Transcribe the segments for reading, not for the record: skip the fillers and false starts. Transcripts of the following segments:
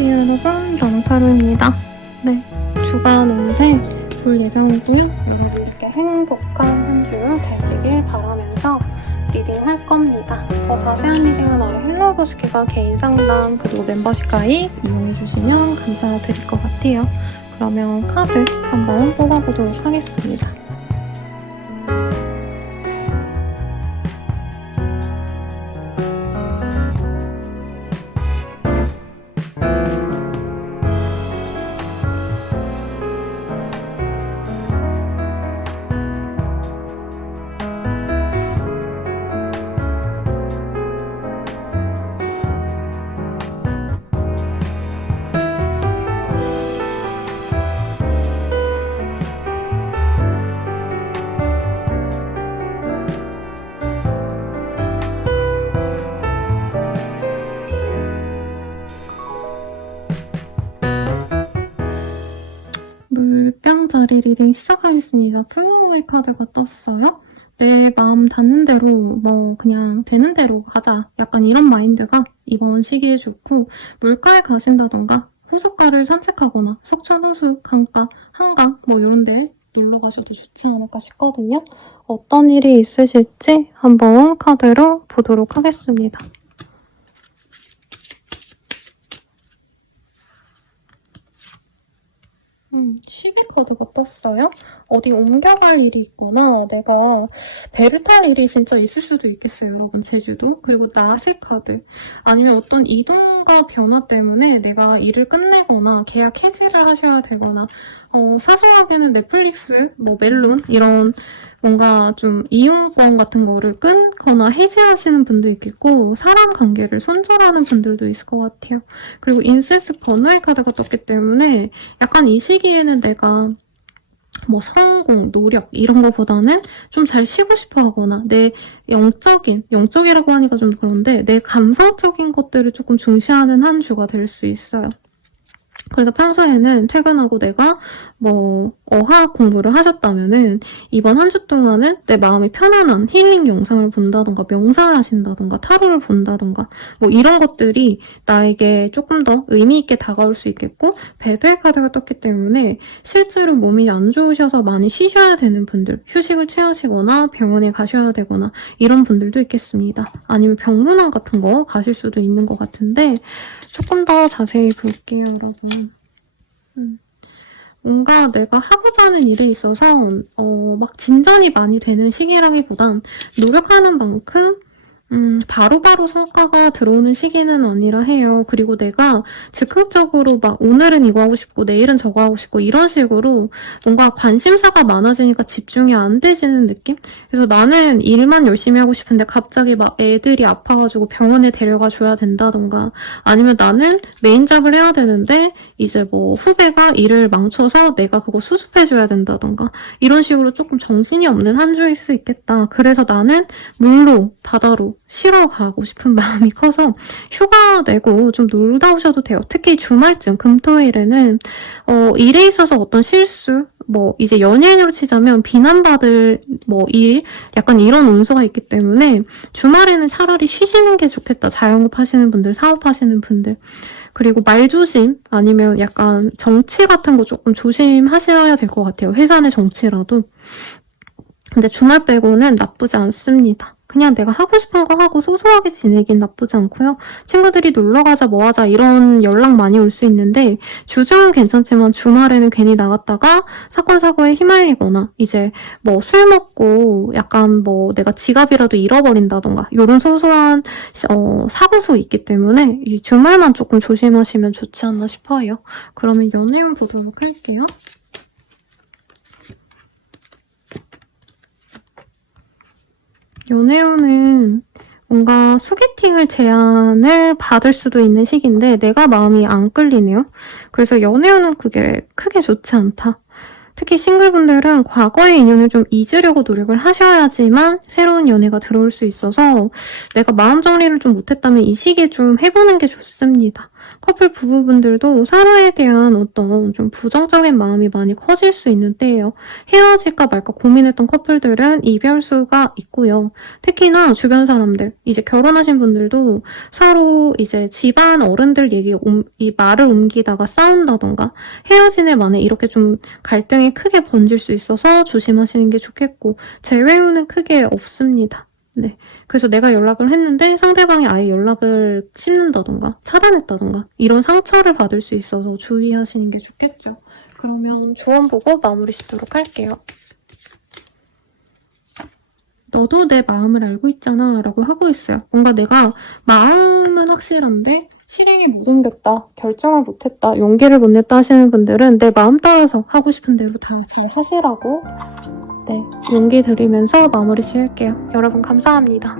여러분, 저는 타로입니다. 네, 주간 운세 볼 예정이고요. 여러분께 행복한 한 주 되시길 바라면서 리딩 할 겁니다. 더 자세한 리딩은 아래 헬로버스키가 개인 상담 그리고 멤버십 가입 이용해주시면 감사드릴 것 같아요. 그러면 카드 한번 뽑아보도록 하겠습니다. 물병자리 리딩 시작하겠습니다. 플로우의 카드가 떴어요. 내 마음 닿는 대로 그냥 되는 대로 가자. 약간 이런 마인드가 이번 시기에 좋고 물가에 가신다던가 호숫가를 산책하거나 속천 호수, 강가, 한강 이런 데 놀러 가셔도 좋지 않을까 싶거든요. 어떤 일이 있으실지 한번 카드로 보도록 하겠습니다. 12카드가 떴어요. 어디 옮겨갈 일이 있구나. 내가 배를 탈 일이 진짜 있을 수도 있겠어요, 여러분. 제주도. 그리고 나세 카드. 아니면 어떤 이동과 변화 때문에 내가 일을 끝내거나 계약 해지를 하셔야 되거나 사소하게는 넷플릭스, 멜론 이런 뭔가 좀 이용권 같은 거를 끊거나 해지하시는 분도 있겠고 사람 관계를 손절하는 분들도 있을 것 같아요. 그리고 인센스 번호의 카드가 떴기 때문에 약간 이 시기에는 내가 성공, 노력 이런 거보다는 좀 잘 쉬고 싶어 하거나 내 영적이라고 하니까 좀 그런데 내 감성적인 것들을 조금 중시하는 한 주가 될 수 있어요. 그래서 평소에는 퇴근하고 내가 어학 공부를 하셨다면은 이번 한 주 동안은 내 마음이 편안한 힐링 영상을 본다던가 명상을 하신다던가 타로를 본다던가 이런 것들이 나에게 조금 더 의미 있게 다가올 수 있겠고 배드의 카드가 떴기 때문에 실제로 몸이 안 좋으셔서 많이 쉬셔야 되는 분들 휴식을 취하시거나 병원에 가셔야 되거나 이런 분들도 있겠습니다. 아니면 병문안 같은 거 가실 수도 있는 것 같은데 조금 더 자세히 볼게요, 여러분. 뭔가 내가 하고자 하는 일에 있어서 막 진전이 많이 되는 시기라기보단 노력하는 만큼 바로바로 성과가 들어오는 시기는 아니라 해요. 그리고 내가 즉흥적으로 오늘은 이거 하고 싶고 내일은 저거 하고 싶고 이런 식으로 뭔가 관심사가 많아지니까 집중이 안 되지는 느낌? 그래서 나는 일만 열심히 하고 싶은데 갑자기 애들이 아파가지고 병원에 데려가 줘야 된다던가 아니면 나는 메인 잡을 해야 되는데 이제 후배가 일을 망쳐서 내가 그거 수습해줘야 된다던가 이런 식으로 조금 정신이 없는 한 주일 수 있겠다. 그래서 나는 물로, 바다로 쉬러 가고 싶은 마음이 커서 휴가 내고 좀 놀다 오셔도 돼요. 특히 주말쯤, 금토일에는 일에 있어서 어떤 실수, 이제 연예인으로 치자면 비난받을 일, 약간 이런 운수가 있기 때문에 주말에는 차라리 쉬시는 게 좋겠다. 자영업 하시는 분들, 사업하시는 분들. 그리고 말조심 아니면 약간 정치 같은 거 조금 조심하셔야 될 것 같아요. 회사 내 정치라도. 근데 주말 빼고는 나쁘지 않습니다. 그냥 내가 하고 싶은 거 하고 소소하게 지내긴 나쁘지 않고요. 친구들이 놀러가자 하자 이런 연락 많이 올 수 있는데 주중은 괜찮지만 주말에는 괜히 나갔다가 사건 사고에 휘말리거나 이제 술 먹고 약간 내가 지갑이라도 잃어버린다던가 이런 소소한 사고수 있기 때문에 이 주말만 조금 조심하시면 좋지 않나 싶어요. 그러면 연애운 보도록 할게요. 연애운은 뭔가 소개팅을 제안을 받을 수도 있는 시기인데 내가 마음이 안 끌리네요. 그래서 연애운은 그게 크게 좋지 않다. 특히 싱글분들은 과거의 인연을 좀 잊으려고 노력을 하셔야지만 새로운 연애가 들어올 수 있어서 내가 마음 정리를 좀 못했다면 이 시기에 좀 해보는 게 좋습니다. 커플 부부분들도 서로에 대한 어떤 좀 부정적인 마음이 많이 커질 수 있는 때예요. 헤어질까 말까 고민했던 커플들은 이별수가 있고요. 특히나 주변 사람들, 이제 결혼하신 분들도 서로 이제 집안 어른들 이 말을 옮기다가 싸운다던가 헤어진 애 만에 이렇게 좀 갈등이 크게 번질 수 있어서 조심하시는 게 좋겠고, 재회유는 크게 없습니다. 네. 그래서 내가 연락을 했는데 상대방이 아예 연락을 씹는다던가 차단했다던가 이런 상처를 받을 수 있어서 주의하시는 게 좋겠죠. 그러면 조언 보고 마무리 짓도록 할게요. 너도 내 마음을 알고 있잖아 라고 하고 있어요. 뭔가 내가 마음은 확실한데 실행에 못 옮겼다, 결정을 못했다, 용기를 못 냈다 하시는 분들은 내 마음 따라서 하고 싶은 대로 다 잘 하시라고 네, 용기 드리면서 마무리 지을게요. 여러분 감사합니다.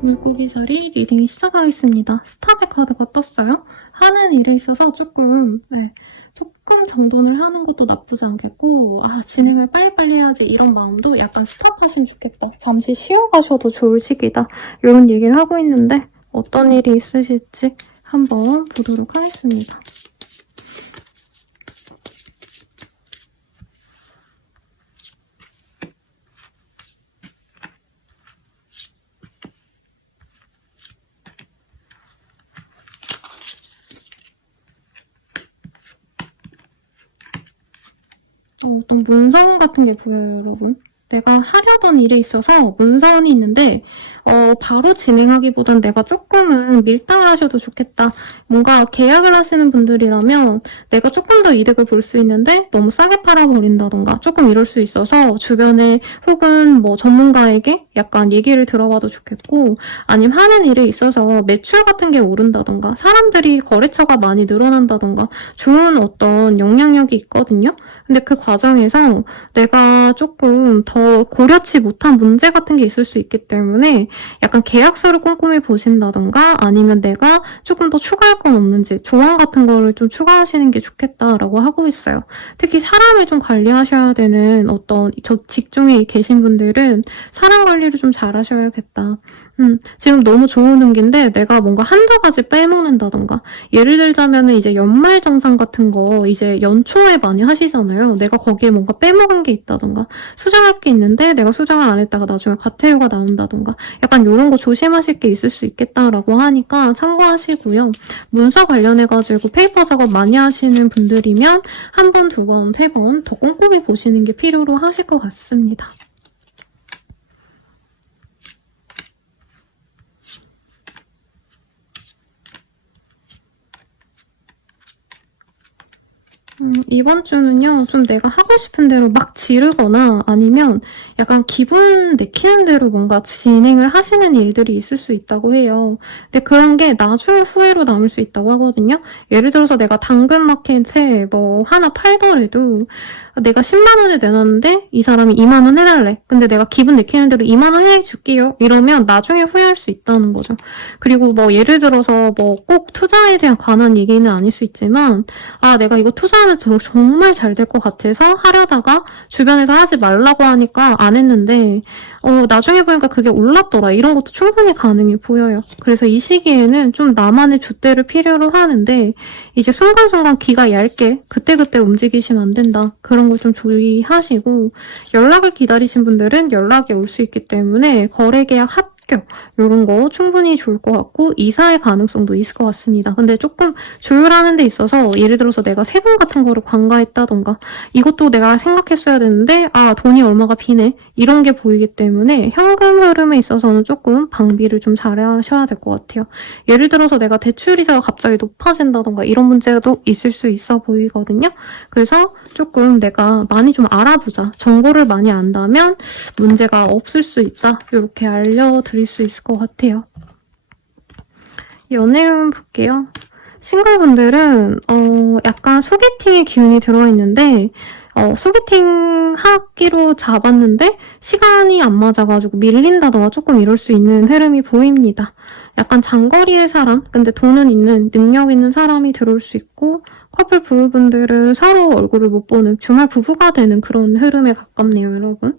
물고기 자리 리딩 시작하겠습니다. 스탑의 카드가 떴어요. 하는 일에 있어서 조금 정돈을 하는 것도 나쁘지 않겠고, 진행을 빨리빨리 해야지 이런 마음도 약간 스탑하시면 좋겠다. 잠시 쉬어가셔도 좋을 시기다. 이런 얘기를 하고 있는데 어떤 일이 있으실지 한번 보도록 하겠습니다. 어떤 문상 같은 게 보여요, 여러분. 내가 하려던 일에 있어서 문서원이 있는데 바로 진행하기보단 내가 조금은 밀당을 하셔도 좋겠다. 뭔가 계약을 하시는 분들이라면 내가 조금 더 이득을 볼 수 있는데 너무 싸게 팔아버린다던가 조금 이럴 수 있어서 주변에 혹은 뭐 전문가에게 약간 얘기를 들어봐도 좋겠고, 아니면 하는 일에 있어서 매출 같은 게 오른다던가 사람들이 거래처가 많이 늘어난다던가 좋은 어떤 영향력이 있거든요. 근데 그 과정에서 내가 조금 더 고려치 못한 문제 같은 게 있을 수 있기 때문에 약간 계약서를 꼼꼼히 보신다던가 아니면 내가 조금 더 추가할 건 없는지 조항 같은 거를 좀 추가하시는 게 좋겠다라고 하고 있어요. 특히 사람을 좀 관리하셔야 되는 어떤 저 직종에 계신 분들은 사람 관리를 좀 잘 하셔야겠다. 지금 너무 좋은 운기인데 내가 뭔가 한두 가지 빼먹는다던가, 예를 들자면은 이제 연말정산 같은 거 이제 연초에 많이 하시잖아요. 내가 거기에 뭔가 빼먹은 게 있다던가 수정할 게 있는데 내가 수정을 안 했다가 나중에 과태료가 나온다던가 약간 이런 거 조심하실 게 있을 수 있겠다라고 하니까 참고하시고요. 문서 관련해가지고 페이퍼 작업 많이 하시는 분들이면 한 번, 두 번, 세 번 더 꼼꼼히 보시는 게 필요로 하실 것 같습니다. 이번 주는요, 좀 내가 하고 싶은 대로 막 지르거나 아니면 약간 기분 내키는 대로 뭔가 진행을 하시는 일들이 있을 수 있다고 해요. 근데 그런 게 나중에 후회로 남을 수 있다고 하거든요. 예를 들어서 내가 당근마켓에 뭐 하나 팔더라도 내가 10만 원에 내놨는데 이 사람이 2만 원 해달래. 근데 내가 기분 내키는 대로 2만 원 해줄게요. 이러면 나중에 후회할 수 있다는 거죠. 그리고 뭐 예를 들어서 뭐 꼭 투자에 대한 관한 얘기는 아닐 수 있지만, 내가 이거 투자하면 정말 잘 될 것 같아서 하려다가 주변에서 하지 말라고 하니까 안 했는데 나중에 보니까 그게 올랐더라. 이런 것도 충분히 가능해 보여요. 그래서 이 시기에는 좀 나만의 줏대를 필요로 하는데 이제 순간순간 귀가 얇게 그때그때 움직이시면 안 된다. 그런 걸 좀 주의하시고, 연락을 기다리신 분들은 연락이 올 수 있기 때문에 거래계약 합격 이런 거 충분히 좋을 것 같고 이사할 가능성도 있을 것 같습니다. 근데 조금 조율하는 데 있어서 예를 들어서 내가 세금 같은 거를 관가했다던가 이것도 내가 생각했어야 되는데 돈이 얼마가 비네 이런 게 보이기 때문에 현금 흐름에 있어서는 조금 방비를 좀 잘하셔야 될 것 같아요. 예를 들어서 내가 대출이자가 갑자기 높아진다던가 이런 문제도 있을 수 있어 보이거든요. 그래서 조금 내가 많이 좀 알아보자. 정보를 많이 안다면 문제가 없을 수 있다. 이렇게 알려드릴 수 있을 것 같아요. 연애운 볼게요. 싱글분들은 약간 소개팅의 기운이 들어있는데 소개팅 하기로 잡았는데 시간이 안 맞아가지고 밀린다던가 조금 이럴 수 있는 흐름이 보입니다. 약간 장거리의 사람, 근데 돈은 있는, 능력 있는 사람이 들어올 수 있고 커플 부부분들은 서로 얼굴을 못 보는 주말 부부가 되는 그런 흐름에 가깝네요, 여러분.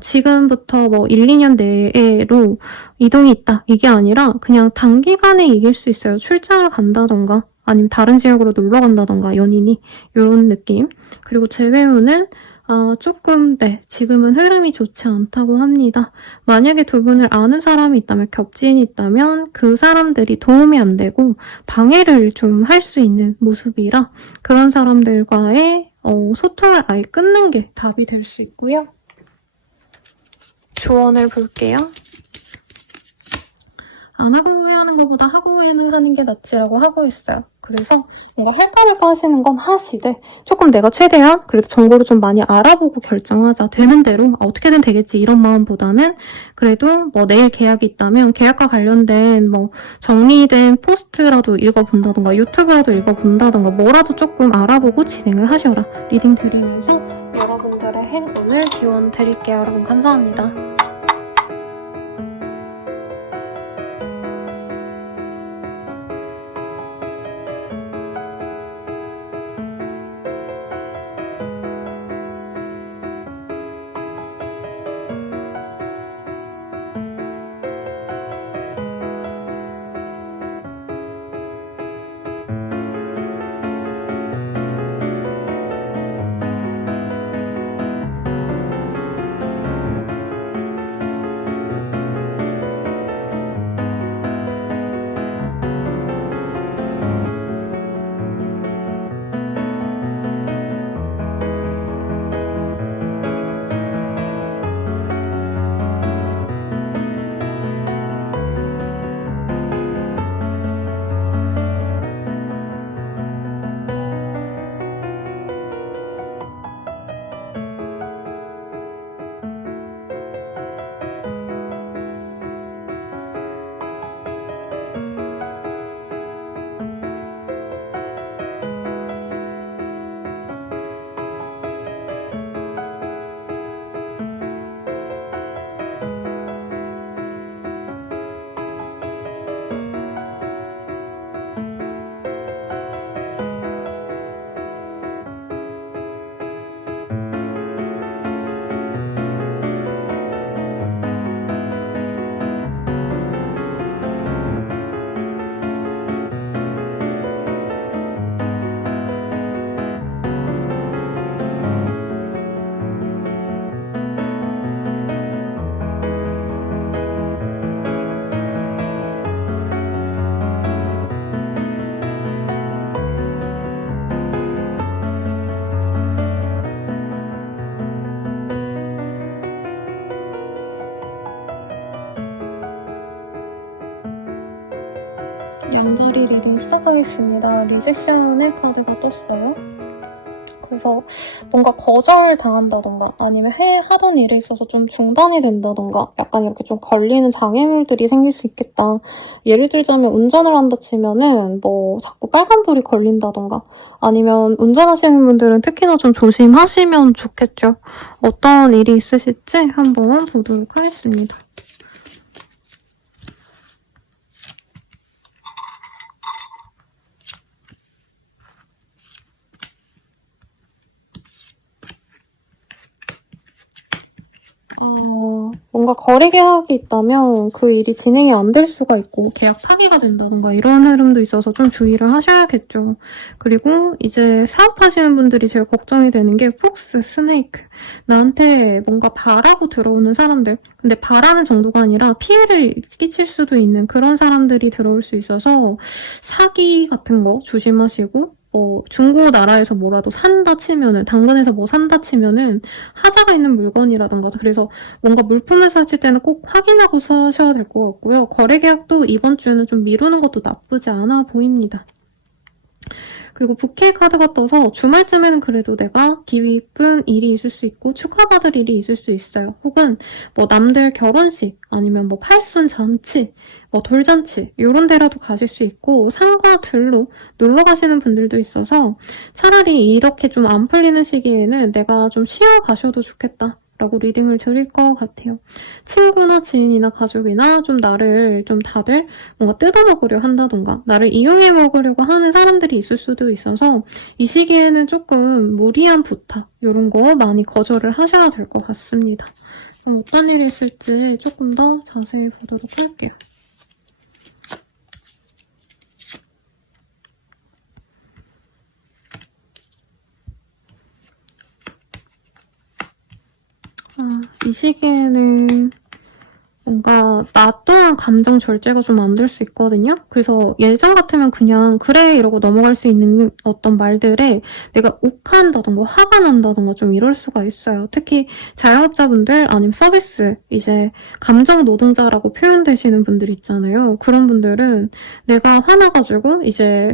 지금부터 뭐 1, 2년 내로 이동이 있다. 이게 아니라 그냥 단기간에 이길 수 있어요. 출장을 간다던가 아니면 다른 지역으로 놀러 간다던가 연인이 이런 느낌. 그리고 재회운은 조금 지금은 흐름이 좋지 않다고 합니다. 만약에 두 분을 아는 사람이 있다면, 겹지인이 있다면 그 사람들이 도움이 안 되고 방해를 좀 할 수 있는 모습이라 그런 사람들과의 소통을 아예 끊는 게 답이 될 수 있고요. 조언을 볼게요. 안 하고 후회하는 것보다 하고 후회하는 게 낫지라고 하고 있어요. 그래서 뭔가 할까 말까 하시는 건 하시되 조금 내가 최대한 그래도 정보를 좀 많이 알아보고 결정하자. 되는 대로 어떻게든 되겠지 이런 마음보다는 그래도 뭐 내일 계약이 있다면 계약과 관련된 뭐 정리된 포스트라도 읽어본다던가 유튜브라도 읽어본다던가 뭐라도 조금 알아보고 진행을 하셔라. 리딩 드리면서 여러분들의 행운을 기원 드릴게요. 여러분 감사합니다. 양자리 리딩 쓰고 있습니다. 리제션의 카드가 떴어요. 그래서 뭔가 거절당한다던가 아니면 하던 일에 있어서 좀 중단이 된다던가 약간 이렇게 좀 걸리는 장애물들이 생길 수 있겠다. 예를 들자면 운전을 한다 치면은 뭐 자꾸 빨간불이 걸린다던가 아니면 운전하시는 분들은 특히나 좀 조심하시면 좋겠죠. 어떤 일이 있으실지 한번 보도록 하겠습니다. 뭔가 거래 계약이 있다면 그 일이 진행이 안 될 수가 있고 계약 파기가 된다던가 이런 흐름도 있어서 좀 주의를 하셔야겠죠. 그리고 이제 사업하시는 분들이 제일 걱정이 되는 게 폭스, 스네이크. 나한테 뭔가 바라고 들어오는 사람들. 근데 바라는 정도가 아니라 피해를 끼칠 수도 있는 그런 사람들이 들어올 수 있어서 사기 같은 거 조심하시고 중고나라에서 뭐라도 산다 치면은, 당근에서 뭐 산다 치면은, 하자가 있는 물건이라던가, 그래서 뭔가 물품을 사실 때는 꼭 확인하고 사셔야 될 것 같고요. 거래 계약도 이번 주는 좀 미루는 것도 나쁘지 않아 보입니다. 그리고 부캐 카드가 떠서 주말쯤에는 그래도 내가 기쁜 일이 있을 수 있고 축하받을 일이 있을 수 있어요. 혹은 뭐 남들 결혼식 아니면 뭐 팔순 잔치 뭐 돌잔치 이런 데라도 가실 수 있고 상과 들로 놀러 가시는 분들도 있어서 차라리 이렇게 좀 안 풀리는 시기에는 내가 좀 쉬어 가셔도 좋겠다. 라고 리딩을 드릴 것 같아요. 친구나 지인이나 가족이나 좀 나를 좀 다들 뭔가 뜯어먹으려 한다던가 나를 이용해 먹으려고 하는 사람들이 있을 수도 있어서 이 시기에는 조금 무리한 부탁 이런 거 많이 거절을 하셔야 될 것 같습니다. 어떤 일이 있을지 조금 더 자세히 보도록 할게요. 이 시기에는 뭔가 나 또한 감정 절제가 좀 안 될 수 있거든요. 그래서 예전 같으면 그냥 그래 이러고 넘어갈 수 있는 어떤 말들에 내가 욱한다던가 화가 난다던가 좀 이럴 수가 있어요. 특히 자영업자분들 아니면 서비스 이제 감정 노동자라고 표현되시는 분들 있잖아요. 그런 분들은 내가 화나가지고 이제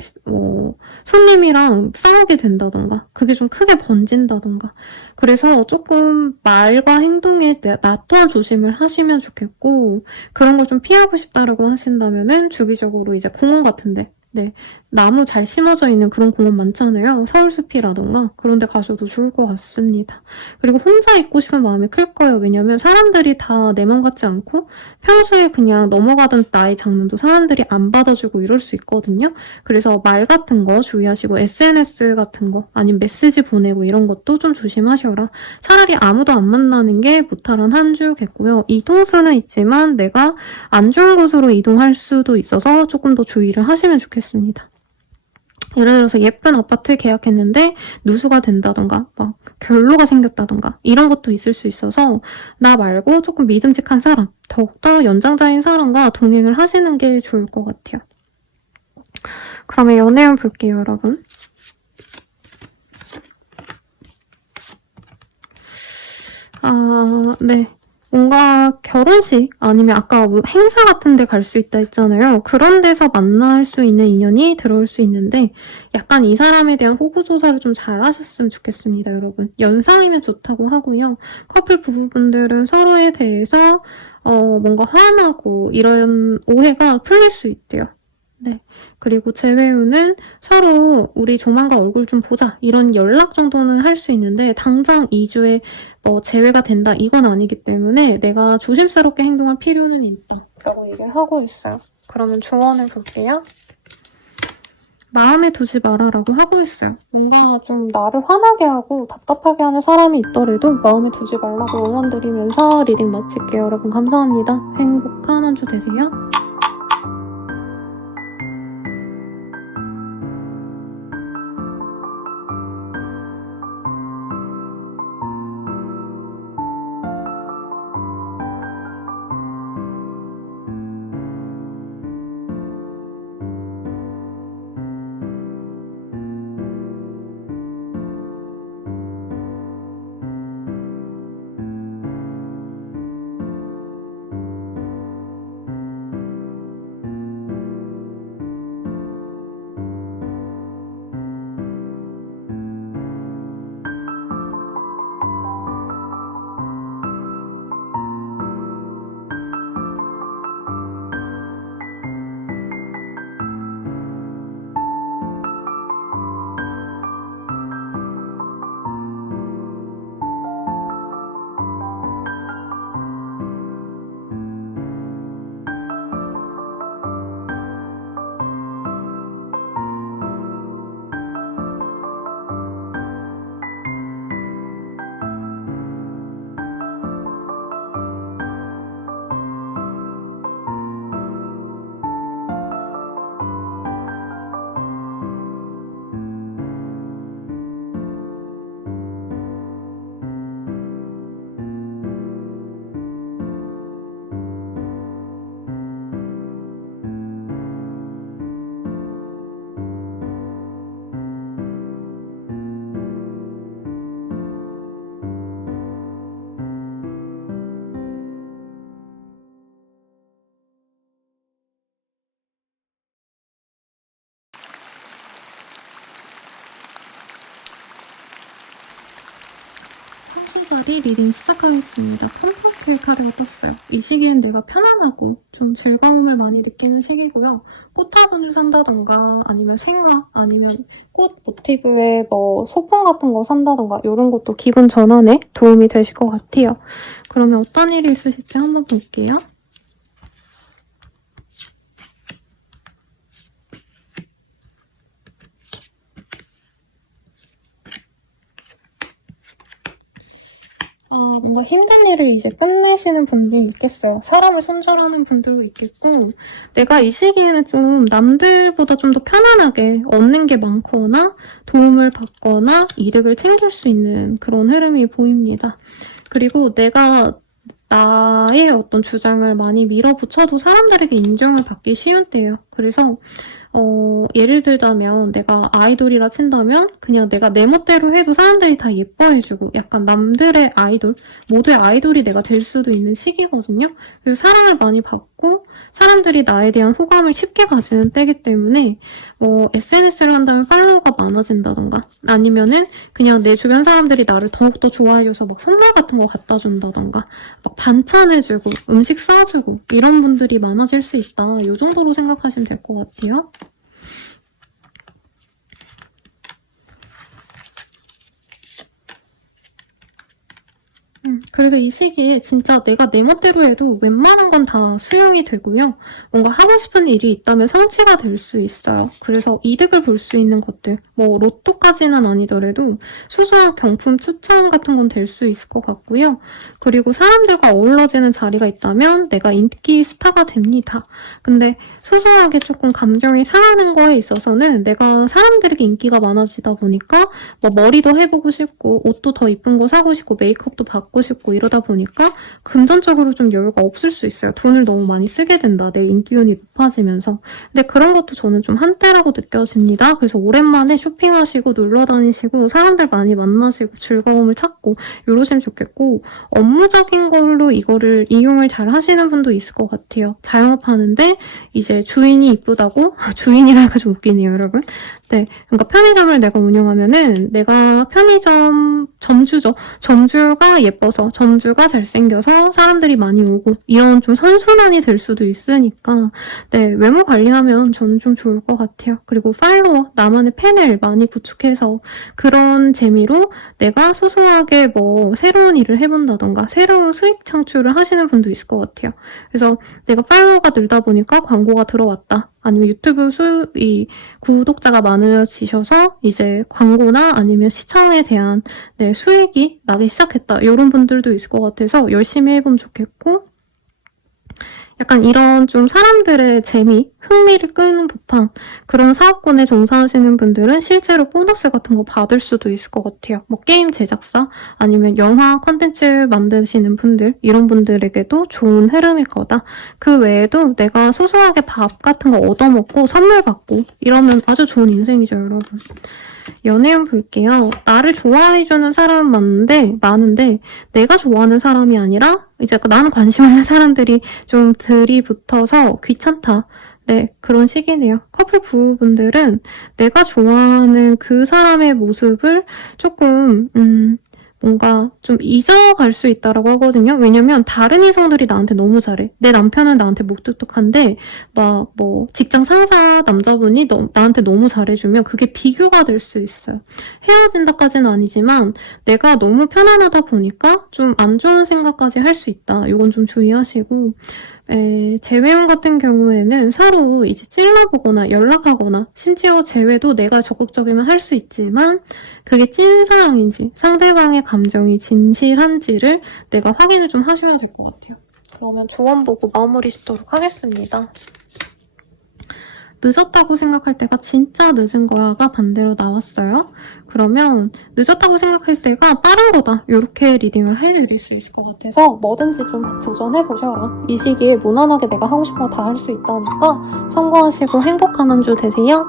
손님이랑 싸우게 된다던가 그게 좀 크게 번진다던가 그래서 조금 말과 행동에 나 또한 조심을 하시면 좋겠고 그런 걸 좀 피하고 싶다라고 하신다면은 주기적으로 이제 공원 같은데 네, 나무 잘 심어져 있는 그런 공원 많잖아요. 서울숲이라던가 그런 데 가셔도 좋을 것 같습니다. 그리고 혼자 있고 싶은 마음이 클 거예요. 왜냐면 사람들이 다 내 맘 같지 않고 평소에 그냥 넘어가던 나의 장난도 사람들이 안 받아주고 이럴 수 있거든요. 그래서 말 같은 거 주의하시고 SNS 같은 거 아니면 메시지 보내고 이런 것도 좀 조심하셔라. 차라리 아무도 안 만나는 게 무탈한 한 주겠고요. 이동수는 있지만 내가 안 좋은 곳으로 이동할 수도 있어서 조금 더 주의를 하시면 좋겠습니다. 예를 들어서 예쁜 아파트 계약했는데 누수가 된다던가 막 결로가 생겼다던가 이런 것도 있을 수 있어서 나 말고 조금 믿음직한 사람, 더욱더 연장자인 사람과 동행을 하시는 게 좋을 것 같아요. 그러면 연애운 볼게요, 여러분. 네. 뭔가 결혼식 아니면 아까 뭐 행사 같은 데 갈 수 있다 했잖아요. 그런 데서 만날 수 있는 인연이 들어올 수 있는데 약간 이 사람에 대한 호구 조사를 좀 잘 하셨으면 좋겠습니다, 여러분. 연상이면 좋다고 하고요. 커플 부부분들은 서로에 대해서 뭔가 화나고 이런 오해가 풀릴 수 있대요. 네. 그리고 재회우는 서로 우리 조만간 얼굴 좀 보자 이런 연락 정도는 할 수 있는데 당장 2주에 재회가 된다 이건 아니기 때문에 내가 조심스럽게 행동할 필요는 있다 라고 얘기를 하고 있어요. 그러면 조언을 볼게요. 마음에 두지 마라라고 하고 있어요. 뭔가 좀 나를 화나게 하고 답답하게 하는 사람이 있더라도 마음에 두지 말라고 응원드리면서 리딩 마칠게요. 여러분 감사합니다. 행복한 한 주 되세요. 11살이 리딩 시작하겠습니다. 컴포트 카드가 떴어요. 이 시기엔 내가 편안하고 좀 즐거움을 많이 느끼는 시기고요. 꽃화분을 산다던가 아니면 생화 아니면 꽃 모티브의 뭐 소품 같은 거 산다던가 이런 것도 기분 전환에 도움이 되실 것 같아요. 그러면 어떤 일이 있으실지 한번 볼게요. 뭔가 힘든 일을 이제 끝내시는 분들이 있겠어요. 사람을 손절하는 분들도 있겠고, 내가 이 시기에는 좀 남들보다 좀 더 편안하게 얻는 게 많거나 도움을 받거나 이득을 챙길 수 있는 그런 흐름이 보입니다. 그리고 내가 나의 어떤 주장을 많이 밀어붙여도 사람들에게 인정을 받기 쉬운 때예요. 그래서 예를 들자면 내가 아이돌이라 친다면 그냥 내가 내 멋대로 해도 사람들이 다 예뻐해주고 약간 남들의 아이돌, 모두의 아이돌이 내가 될 수도 있는 시기거든요. 그래서 사랑을 많이 받고 사람들이 나에 대한 호감을 쉽게 가지는 때이기 때문에 SNS를 한다면 팔로워가 많아진다던가 아니면은 그냥 내 주변 사람들이 나를 더욱더 좋아해줘서 막 선물 같은 거 갖다 준다던가 막 반찬해주고 음식 싸주고 이런 분들이 많아질 수 있다. 이 정도로 생각하시면 될 것 같아요. 그래서 이 시기에 진짜 내가 내 멋대로 해도 웬만한 건 다 수용이 되고요. 뭔가 하고 싶은 일이 있다면 성취가 될 수 있어요. 그래서 이득을 볼 수 있는 것들, 뭐 로또까지는 아니더라도 소소한 경품 추천 같은 건 될 수 있을 것 같고요. 그리고 사람들과 어우러지는 자리가 있다면 내가 인기 스타가 됩니다. 근데 소소하게 조금 감정이 상하는 거에 있어서는 내가 사람들에게 인기가 많아지다 보니까 뭐 머리도 해보고 싶고 옷도 더 이쁜 거 사고 싶고 메이크업도 받고 싶고 이러다 보니까 금전적으로 좀 여유가 없을 수 있어요. 돈을 너무 많이 쓰게 된다. 내 인기운이 높아지면서. 근데 그런 것도 저는 좀 한때라고 느껴집니다. 그래서 오랜만에 쇼핑하시고 놀러 다니시고 사람들 많이 만나시고 즐거움을 찾고 이러시면 좋겠고 업무적인 걸로 이거를 이용을 잘 하시는 분도 있을 것 같아요. 자영업 하는데 이제 주인이 이쁘다고 주인이라니까 좀 웃기네요, 여러분. 네, 그러니까 편의점을 내가 운영하면은 내가 편의점 점주죠. 점주가 예뻐서 점주가 잘생겨서 사람들이 많이 오고 이런 좀 선순환이 될 수도 있으니까 네, 외모 관리하면 저는 좀 좋을 것 같아요. 그리고 팔로워, 나만의 팬을 많이 구축해서 그런 재미로 내가 소소하게 뭐 새로운 일을 해본다던가 새로운 수익 창출을 하시는 분도 있을 것 같아요. 그래서 내가 팔로워가 늘다 보니까 광고가 들어왔다. 아니면 유튜브 구독자가 많아지셔서 이제 광고나 아니면 시청에 대한 수익이 나기 시작했다. 이런 분들도 있을 것 같아서 열심히 해보면 좋겠고 약간 이런 좀 사람들의 재미, 흥미를 끄는 법한 그런 사업군에 종사하시는 분들은 실제로 보너스 같은 거 받을 수도 있을 것 같아요. 뭐 게임 제작사 아니면 영화 콘텐츠 만드시는 분들 이런 분들에게도 좋은 흐름일 거다. 그 외에도 내가 소소하게 밥 같은 거 얻어먹고 선물 받고 이러면 아주 좋은 인생이죠, 여러분. 연애운 볼게요. 나를 좋아해주는 사람은 많은데 내가 좋아하는 사람이 아니라 이제 나는 관심 없는 사람들이 좀 들이붙어서 귀찮다. 네, 그런 시기네요. 커플 부부분들은 내가 좋아하는 그 사람의 모습을 조금 뭔가 좀 잊어갈 수 있다라고 하거든요. 왜냐면 다른 이성들이 나한테 너무 잘해. 내 남편은 나한테 무뚝뚝한데 막 뭐 직장 상사 남자분이 나한테 너무 잘해주면 그게 비교가 될 수 있어요. 헤어진다까지는 아니지만 내가 너무 편안하다 보니까 좀 안 좋은 생각까지 할 수 있다. 이건 좀 주의하시고 재회원 같은 경우에는 서로 이제 찔러보거나 연락하거나 심지어 재회도 내가 적극적이면 할 수 있지만 그게 찐사랑인지 상대방의 감정이 진실한지를 내가 확인을 좀 하셔야 될 것 같아요. 그러면 조언 보고 마무리 짓도록 하겠습니다. 늦었다고 생각할 때가 진짜 늦은 거야가 반대로 나왔어요. 그러면 늦었다고 생각할 때가 빠른 거다. 이렇게 리딩을 해드릴 수 있을 것 같아서 뭐든지 좀 도전해보셔라. 이 시기에 무난하게 내가 하고 싶은 거 다 할 수 있다니까 성공하시고 행복한 한 주 되세요.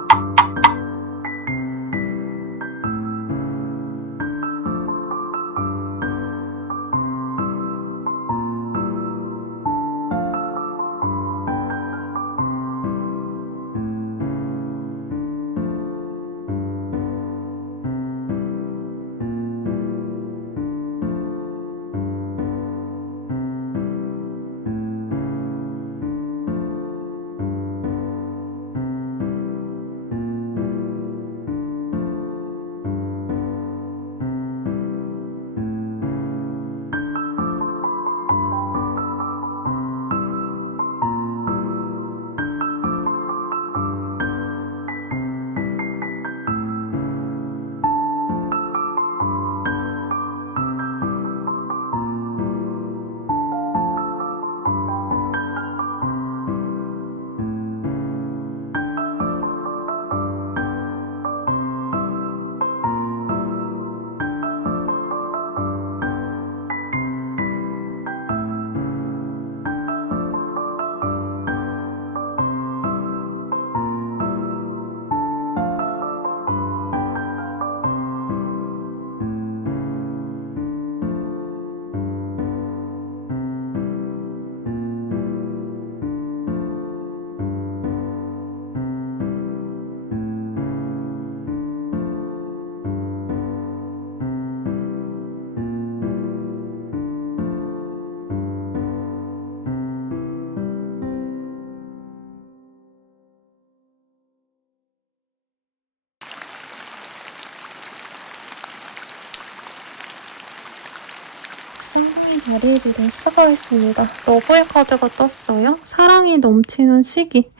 자리를 쓰고있습니다. 러브의 카드가 떴어요. 사랑이 넘치는 시기.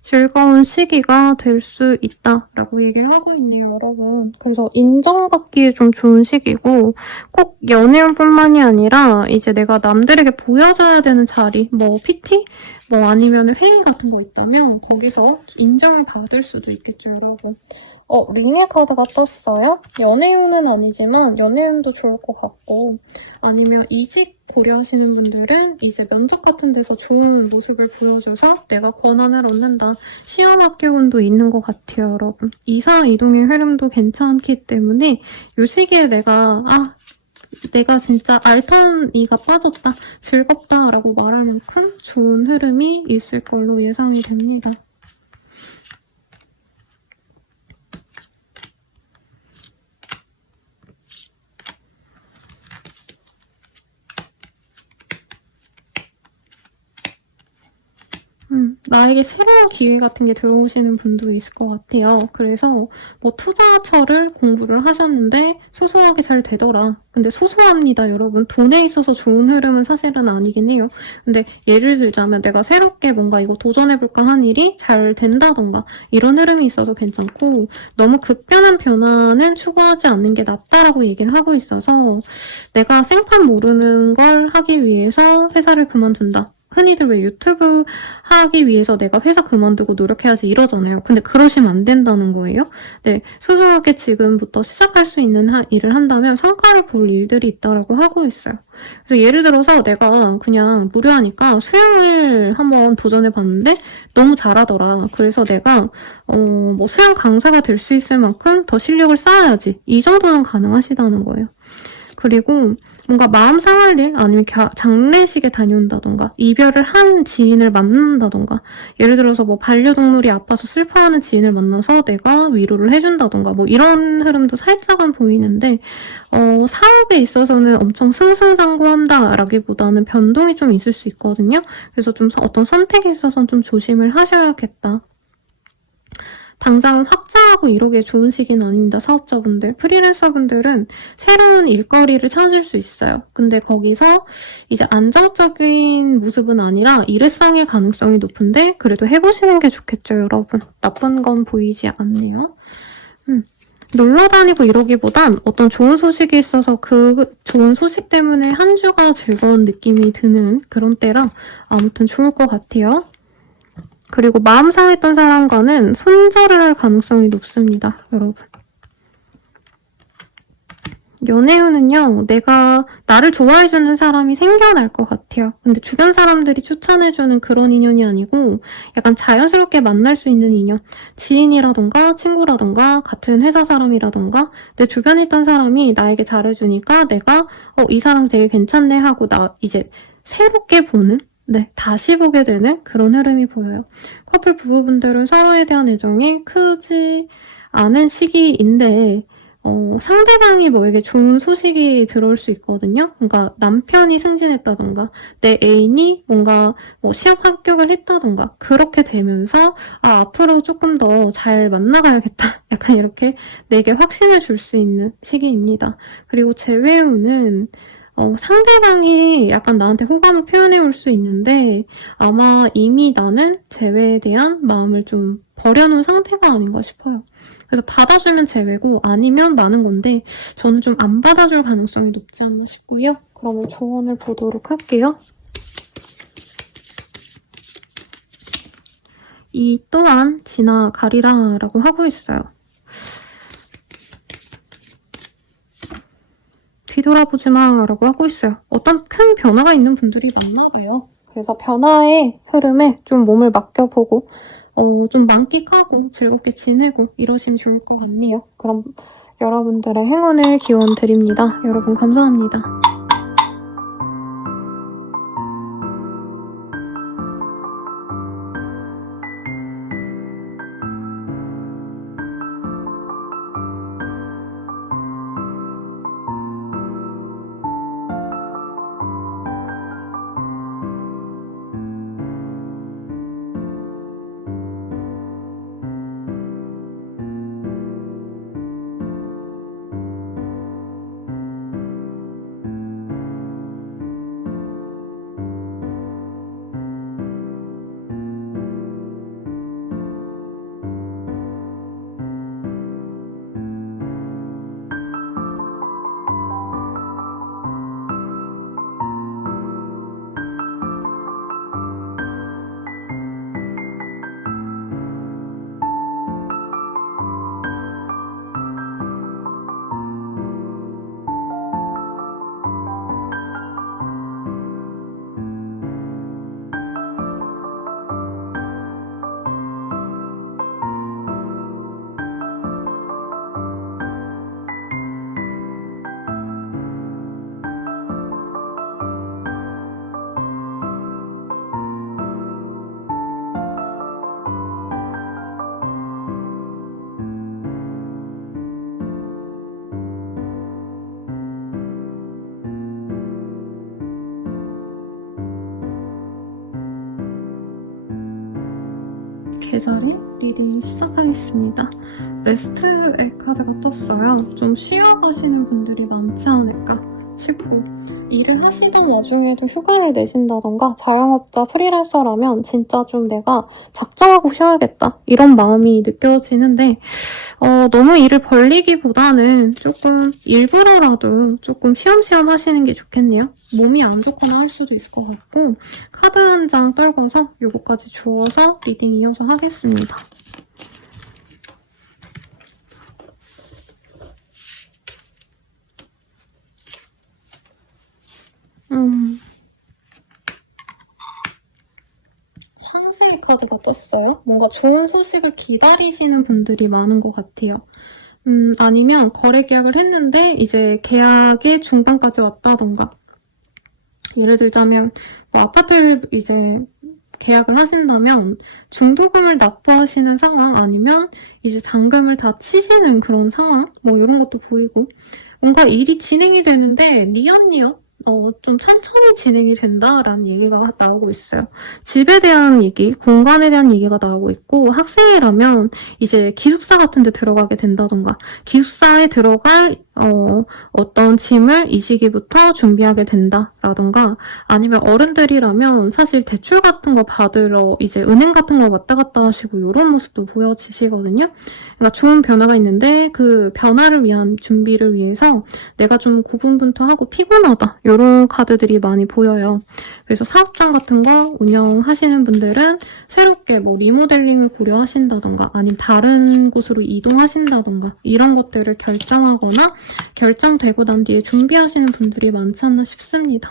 즐거운 시기가 될 수 있다라고 얘기를 하고 있네요, 여러분. 그래서 인정받기에 좀 좋은 시기고 꼭 연애운뿐만이 아니라 이제 내가 남들에게 보여줘야 되는 자리, 뭐 PT? 뭐 아니면 회의 같은 거 있다면 거기서 인정을 받을 수도 있겠죠, 여러분. 링의 카드가 떴어요. 연애운은 아니지만 연애운도 좋을 것 같고 아니면 이직 고려하시는 분들은 이제 면접 같은 데서 좋은 모습을 보여줘서 내가 권한을 얻는다. 시험 합격운도 있는 것 같아요, 여러분. 이사 이동의 흐름도 괜찮기 때문에 이 시기에 내가 진짜 알턴이가 빠졌다, 즐겁다라고 말할 만큼 좋은 흐름이 있을 걸로 예상이 됩니다. 나에게 새로운 기회 같은 게 들어오시는 분도 있을 것 같아요. 그래서 뭐 투자처를 공부를 하셨는데 소소하게 잘 되더라. 근데 소소합니다, 여러분. 돈에 있어서 좋은 흐름은 사실은 아니긴 해요. 근데 예를 들자면 내가 새롭게 뭔가 이거 도전해볼까 한 일이 잘 된다던가 이런 흐름이 있어서 괜찮고 너무 급변한 변화는 추구하지 않는 게 낫다라고 얘기를 하고 있어서 내가 생판 모르는 걸 하기 위해서 회사를 그만둔다. 흔히들 왜 유튜브 하기 위해서 내가 회사 그만두고 노력해야지 이러잖아요. 근데 그러시면 안 된다는 거예요. 네, 소소하게 지금부터 시작할 수 있는 일을 한다면 성과를 볼 일들이 있다라고 하고 있어요. 그래서 예를 들어서 내가 그냥 무료하니까 수영을 한번 도전해봤는데 너무 잘하더라. 그래서 내가 뭐 수영 강사가 될 수 있을 만큼 더 실력을 쌓아야지. 이 정도는 가능하시다는 거예요. 그리고 뭔가 마음 상할 일 아니면 장례식에 다녀온다던가 이별을 한 지인을 만난다던가 예를 들어서 뭐 반려동물이 아파서 슬퍼하는 지인을 만나서 내가 위로를 해준다던가 뭐 이런 흐름도 살짝은 보이는데 사업에 있어서는 엄청 승승장구한다라기보다는 변동이 좀 있을 수 있거든요. 그래서 좀 어떤 선택에 있어서는 좀 조심을 하셔야겠다. 당장 확장하고 이러기에 좋은 시기는 아닙니다. 사업자분들. 프리랜서분들은 새로운 일거리를 찾을 수 있어요. 근데 거기서 이제 안정적인 모습은 아니라 일회성일 가능성이 높은데 그래도 해보시는 게 좋겠죠, 여러분. 나쁜 건 보이지 않네요. 놀러 다니고 이러기보단 어떤 좋은 소식이 있어서 그 좋은 소식 때문에 한 주가 즐거운 느낌이 드는 그런 때라 아무튼 좋을 것 같아요. 그리고 마음 상했던 사람과는 손절을 할 가능성이 높습니다, 여러분. 연애운은요, 내가 나를 좋아해주는 사람이 생겨날 것 같아요. 근데 주변 사람들이 추천해주는 그런 인연이 아니고 약간 자연스럽게 만날 수 있는 인연. 지인이라던가 친구라던가 같은 회사 사람이라던가 내 주변에 있던 사람이 나에게 잘해주니까 내가 이 사람 되게 괜찮네 하고 나 이제 새롭게 보는 네, 다시 보게 되는 그런 흐름이 보여요. 커플 부부분들은 서로에 대한 애정이 크지 않은 시기인데 상대방이 뭐에게 좋은 소식이 들어올 수 있거든요. 그러니까 남편이 승진했다던가 내 애인이 뭔가 뭐 시험 합격을 했다던가 그렇게 되면서 앞으로 조금 더 잘 만나가야겠다. 약간 이렇게 내게 확신을 줄 수 있는 시기입니다. 그리고 재회운은 상대방이 약간 나한테 호감을 표현해 올 수 있는데 아마 이미 나는 재회에 대한 마음을 좀 버려놓은 상태가 아닌가 싶어요. 그래서 받아주면 재회고 아니면 많은 건데 저는 좀 안 받아줄 가능성이 높지 않나 싶고요. 그러면 조언을 보도록 할게요. 이 또한 지나가리라 라고 하고 있어요. 뒤돌아보지 마라고 하고 있어요. 어떤 큰 변화가 있는 분들이 많나 봐요. 그래서 변화의 흐름에 좀 몸을 맡겨보고 좀 만끽하고 즐겁게 지내고 이러시면 좋을 것 같네요. 그럼 여러분들의 행운을 기원 드립니다. 여러분 감사합니다. 계좌리 리딩 시작하겠습니다. 레스트의 카드가 떴어요. 좀 쉬어가시는 분들이 많지 않을까 싶고, 일을 하시던 와중에도 휴가를 내신다던가 자영업자 프리랜서라면 진짜 좀 내가 작정하고 쉬어야겠다 이런 마음이 느껴지는데, 너무 일을 벌리기보다는 조금 일부러라도 조금 쉬엄쉬엄 하시는 게 좋겠네요. 몸이 안 좋거나 할 수도 있을 것 같고, 카드 한 장 떨궈서 요거까지 주워서 리딩 이어서 하겠습니다. 황새 카드가 떴어요. 뭔가 좋은 소식을 기다리시는 분들이 많은 것 같아요. 아니면 거래 계약을 했는데 이제 계약의 중단까지 왔다던가, 예를 들자면 뭐 아파트를 이제 계약을 하신다면 중도금을 납부하시는 상황, 아니면 이제 잔금을 다 치시는 그런 상황, 뭐 이런 것도 보이고, 뭔가 일이 진행이 되는데 니엇니엇 좀 천천히 진행이 된다라는 얘기가 나오고 있어요. 집에 대한 얘기, 공간에 대한 얘기가 나오고 있고, 학생이라면 이제 기숙사 같은 데 들어가게 된다던가, 기숙사에 들어갈 어떤 짐을 이 시기부터 준비하게 된다라던가, 아니면 어른들이라면 사실 대출 같은 거 받으러 이제 은행 같은 거 왔다 갔다 하시고 이런 모습도 보여지시거든요. 그러니까 좋은 변화가 있는데 그 변화를 위한 준비를 위해서 내가 좀 고분분투하고 피곤하다, 이런 카드들이 많이 보여요. 그래서 사업장 같은 거 운영하시는 분들은 새롭게 뭐 리모델링을 고려하신다던가, 아니면 다른 곳으로 이동하신다던가, 이런 것들을 결정하거나 결정되고 난 뒤에 준비하시는 분들이 많지 않나 싶습니다.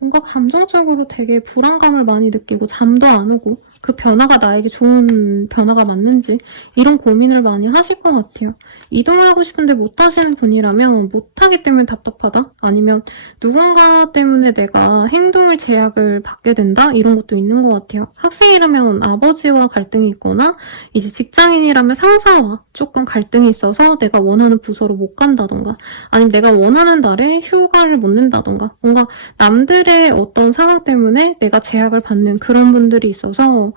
뭔가 감정적으로 되게 불안감을 많이 느끼고 잠도 안 오고, 그 변화가 나에게 좋은 변화가 맞는지 이런 고민을 많이 하실 것 같아요. 이동을 하고 싶은데 못 하시는 분이라면 못하기 때문에 답답하다? 아니면 누군가 때문에 내가 행동을 제약을 받게 된다? 이런 것도 있는 것 같아요. 학생이라면 아버지와 갈등이 있거나, 이제 직장인이라면 상사와 조금 갈등이 있어서 내가 원하는 부서로 못 간다던가, 아니면 내가 원하는 날에 휴가를 못 낸다던가, 뭔가 남들의 어떤 상황 때문에 내가 제약을 받는 그런 분들이 있어서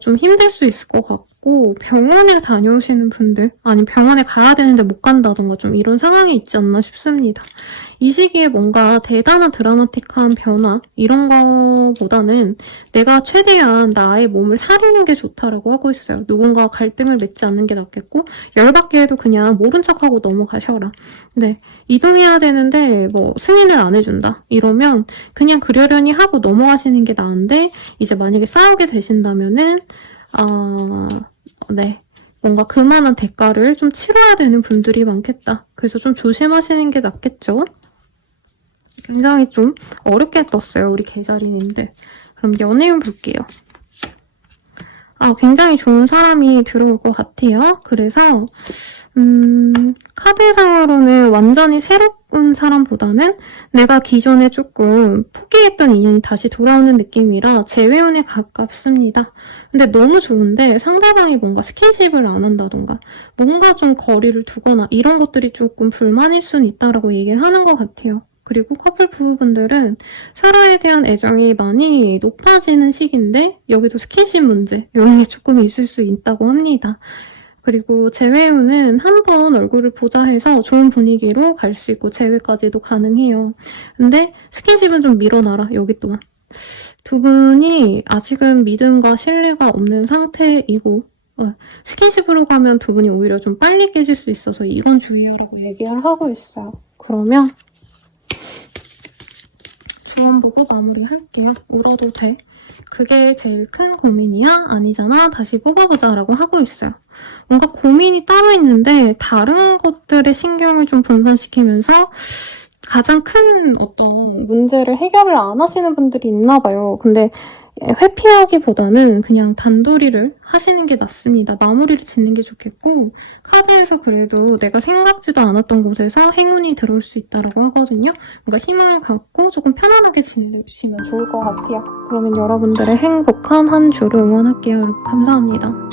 좀 힘들 수 있을 것 같고, 병원에 다녀오시는 분들, 아니면 병원에 가야 되는데 못 간다던가 좀 이런 상황이 있지 않나 싶습니다. 이 시기에 뭔가 대단한 드라마틱한 변화 이런 거보다는 내가 최대한 나의 몸을 사리는 게 좋다라고 하고 있어요. 누군가 갈등을 맺지 않는 게 낫겠고, 열받게 해도 그냥 모른 척하고 넘어가셔라. 네, 이동해야 되는데 뭐 승인을 안 해준다 이러면 그냥 그러려니 하고 넘어가시는 게 나은데, 이제 만약에 싸우게 되신다면은 네, 뭔가 그만한 대가를 좀 치러야 되는 분들이 많겠다. 그래서 좀 조심하시는 게 낫겠죠? 굉장히 좀 어렵게 떴어요, 우리 계자리님들. 그럼 연애운 볼게요. 굉장히 좋은 사람이 들어올 것 같아요. 그래서 카드상으로는 완전히 새로운 사람보다는 내가 기존에 조금 포기했던 인연이 다시 돌아오는 느낌이라 재회운에 가깝습니다. 근데 너무 좋은데 상대방이 뭔가 스킨십을 안 한다던가, 뭔가 좀 거리를 두거나 이런 것들이 조금 불만일 수는 있다라고 얘기를 하는 것 같아요. 그리고 커플 부부분들은 서로에 대한 애정이 많이 높아지는 시기인데, 여기도 스킨십 문제 이런 게 조금 있을 수 있다고 합니다. 그리고 재회운은 한 번 얼굴을 보자 해서 좋은 분위기로 갈 수 있고 재회까지도 가능해요. 근데 스킨십은 좀 밀어놔라, 여기 또한. 두 분이 아직은 믿음과 신뢰가 없는 상태이고, 스킨십으로 가면 두 분이 오히려 좀 빨리 깨질 수 있어서 이건 주의하라고 얘기를 하고 있어요. 그러면 두 번 보고 마무리할게요. 울어도 돼. 그게 제일 큰 고민이야? 아니잖아? 다시 뽑아보자 라고 하고 있어요. 뭔가 고민이 따로 있는데 다른 것들의 신경을 좀 분산시키면서 가장 큰 어떤 문제를 해결을 안 하시는 분들이 있나 봐요. 근데 회피하기보다는 그냥 단도리를 하시는 게 낫습니다. 마무리를 짓는 게 좋겠고, 카드에서 그래도 내가 생각지도 않았던 곳에서 행운이 들어올 수 있다고 하거든요. 뭔가 희망을 갖고 조금 편안하게 지내주시면 좋을 것 같아요. 그러면 여러분들의 행복한 한 주를 응원할게요. 여러분, 감사합니다.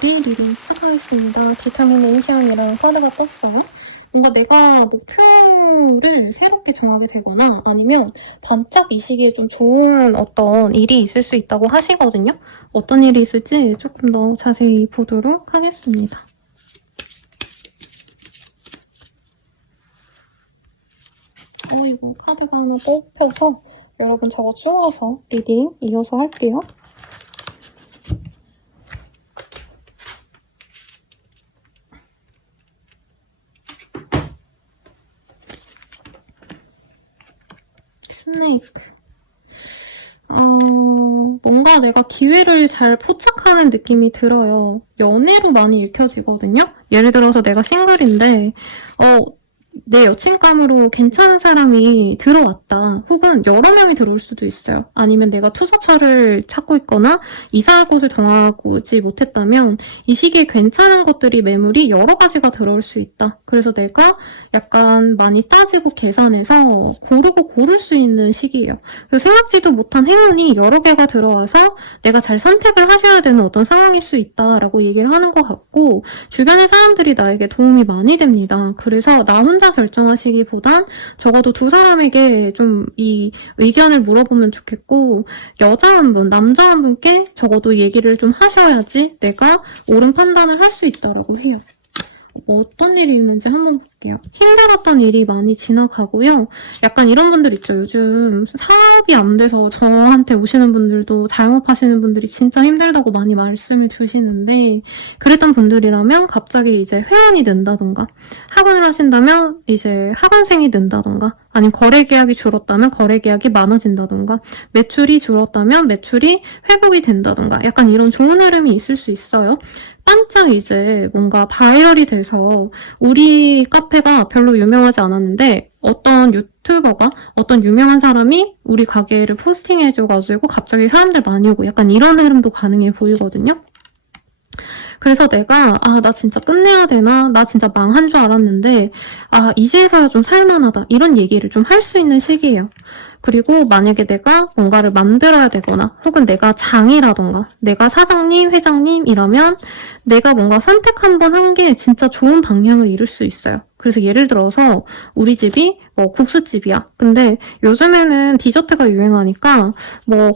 다리 리딩 시작하겠습니다. 디터미네이션이라는 카드가 떴어요. 뭔가 내가 목표를 새롭게 정하게 되거나 아니면 반짝 이 시기에 좀 좋은 어떤 일이 있을 수 있다고 하시거든요. 어떤 일이 있을지 조금 더 자세히 보도록 하겠습니다. 이거 카드가 하나 뽑혀서 여러분 저거 쪼아서 리딩 이어서 할게요. 스네이크. 뭔가 내가 기회를 잘 포착하는 느낌이 들어요. 연애로 많이 읽혀지거든요? 예를 들어서 내가 싱글인데, 내 여친감으로 괜찮은 사람이 들어왔다. 혹은 여러 명이 들어올 수도 있어요. 아니면 내가 투자처를 찾고 있거나 이사할 곳을 정하지 못했다면 이 시기에 괜찮은 것들이 매물이 여러 가지가 들어올 수 있다. 그래서 내가 약간 많이 따지고 계산해서 고르고 고를 수 있는 시기예요. 그래서 생각지도 못한 행운이 여러 개가 들어와서 내가 잘 선택을 하셔야 되는 어떤 상황일 수 있다라고 얘기를 하는 것 같고 주변의 사람들이 나에게 도움이 많이 됩니다. 그래서 나 혼자 결정하시기보단 적어도 두 사람에게 좀 이 의견을 물어보면 좋겠고 여자 한 분, 남자 한 분께 적어도 얘기를 좀 하셔야지 내가 옳은 판단을 할 수 있다라고 해요. 어떤 일이 있는지 한번 볼게요. 힘들었던 일이 많이 지나가고요. 약간 이런 분들 있죠. 요즘 사업이 안 돼서 저한테 오시는 분들도 자영업하시는 분들이 진짜 힘들다고 많이 말씀을 주시는데 그랬던 분들이라면 갑자기 이제 회원이 된다던가 학원을 하신다면 이제 학원생이 된다던가 아니면 거래 계약이 줄었다면 거래 계약이 많아진다던가 매출이 줄었다면 매출이 회복이 된다던가 약간 이런 좋은 흐름이 있을 수 있어요. 반짝 이제 뭔가 바이럴이 돼서 우리 카페가 별로 유명하지 않았는데 어떤 유튜버가 어떤 유명한 사람이 우리 가게를 포스팅해줘가지고 갑자기 사람들 많이 오고 약간 이런 흐름도 가능해 보이거든요. 그래서 내가 나 진짜 끝내야 되나? 나 진짜 망한 줄 알았는데 이제서야 좀 살만하다. 이런 얘기를 좀 할 수 있는 시기예요. 그리고 만약에 내가 뭔가를 만들어야 되거나 혹은 내가 장이라던가 내가 사장님, 회장님 이러면 내가 뭔가 선택 한 번 한 게 진짜 좋은 방향을 이룰 수 있어요. 그래서 예를 들어서 우리 집이 국수집이야. 근데 요즘에는 디저트가 유행하니까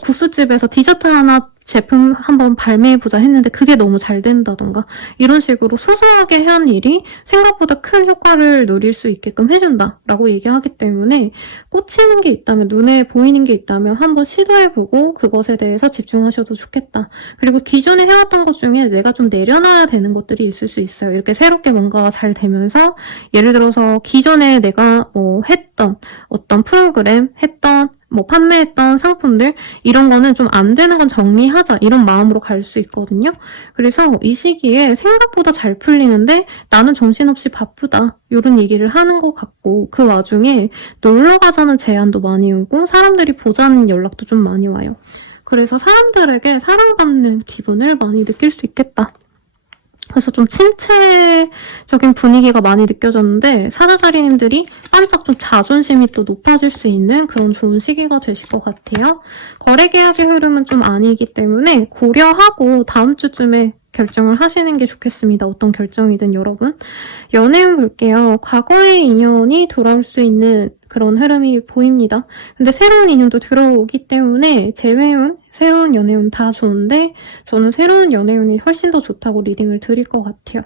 국수집에서 디저트 하나 제품 한번 발매해보자 했는데 그게 너무 잘 된다던가 이런 식으로 소소하게 한 일이 생각보다 큰 효과를 누릴 수 있게끔 해준다 라고 얘기하기 때문에 꽂히는 게 있다면 눈에 보이는 게 있다면 한번 시도해보고 그것에 대해서 집중하셔도 좋겠다. 그리고 기존에 해왔던 것 중에 내가 좀 내려놔야 되는 것들이 있을 수 있어요. 이렇게 새롭게 뭔가가 잘 되면서 예를 들어서 기존에 내가 했던 어떤 프로그램 했던 판매했던 상품들 이런 거는 좀 안 되는 건 정리하자 이런 마음으로 갈 수 있거든요. 그래서 이 시기에 생각보다 잘 풀리는데 나는 정신없이 바쁘다 이런 얘기를 하는 것 같고 그 와중에 놀러 가자는 제안도 많이 오고 사람들이 보자는 연락도 좀 많이 와요. 그래서 사람들에게 사랑받는 기분을 많이 느낄 수 있겠다. 그래서 좀 침체적인 분위기가 많이 느껴졌는데 사자자리님들이 반짝 좀 자존심이 또 높아질 수 있는 그런 좋은 시기가 되실 것 같아요. 거래 계약의 흐름은 좀 아니기 때문에 고려하고 다음 주쯤에 결정을 하시는 게 좋겠습니다. 어떤 결정이든 여러분. 연애운 볼게요. 과거의 인연이 돌아올 수 있는 그런 흐름이 보입니다. 근데 새로운 인연도 들어오기 때문에 재회운, 새로운 연애운 다 좋은데 저는 새로운 연애운이 훨씬 더 좋다고 리딩을 드릴 것 같아요.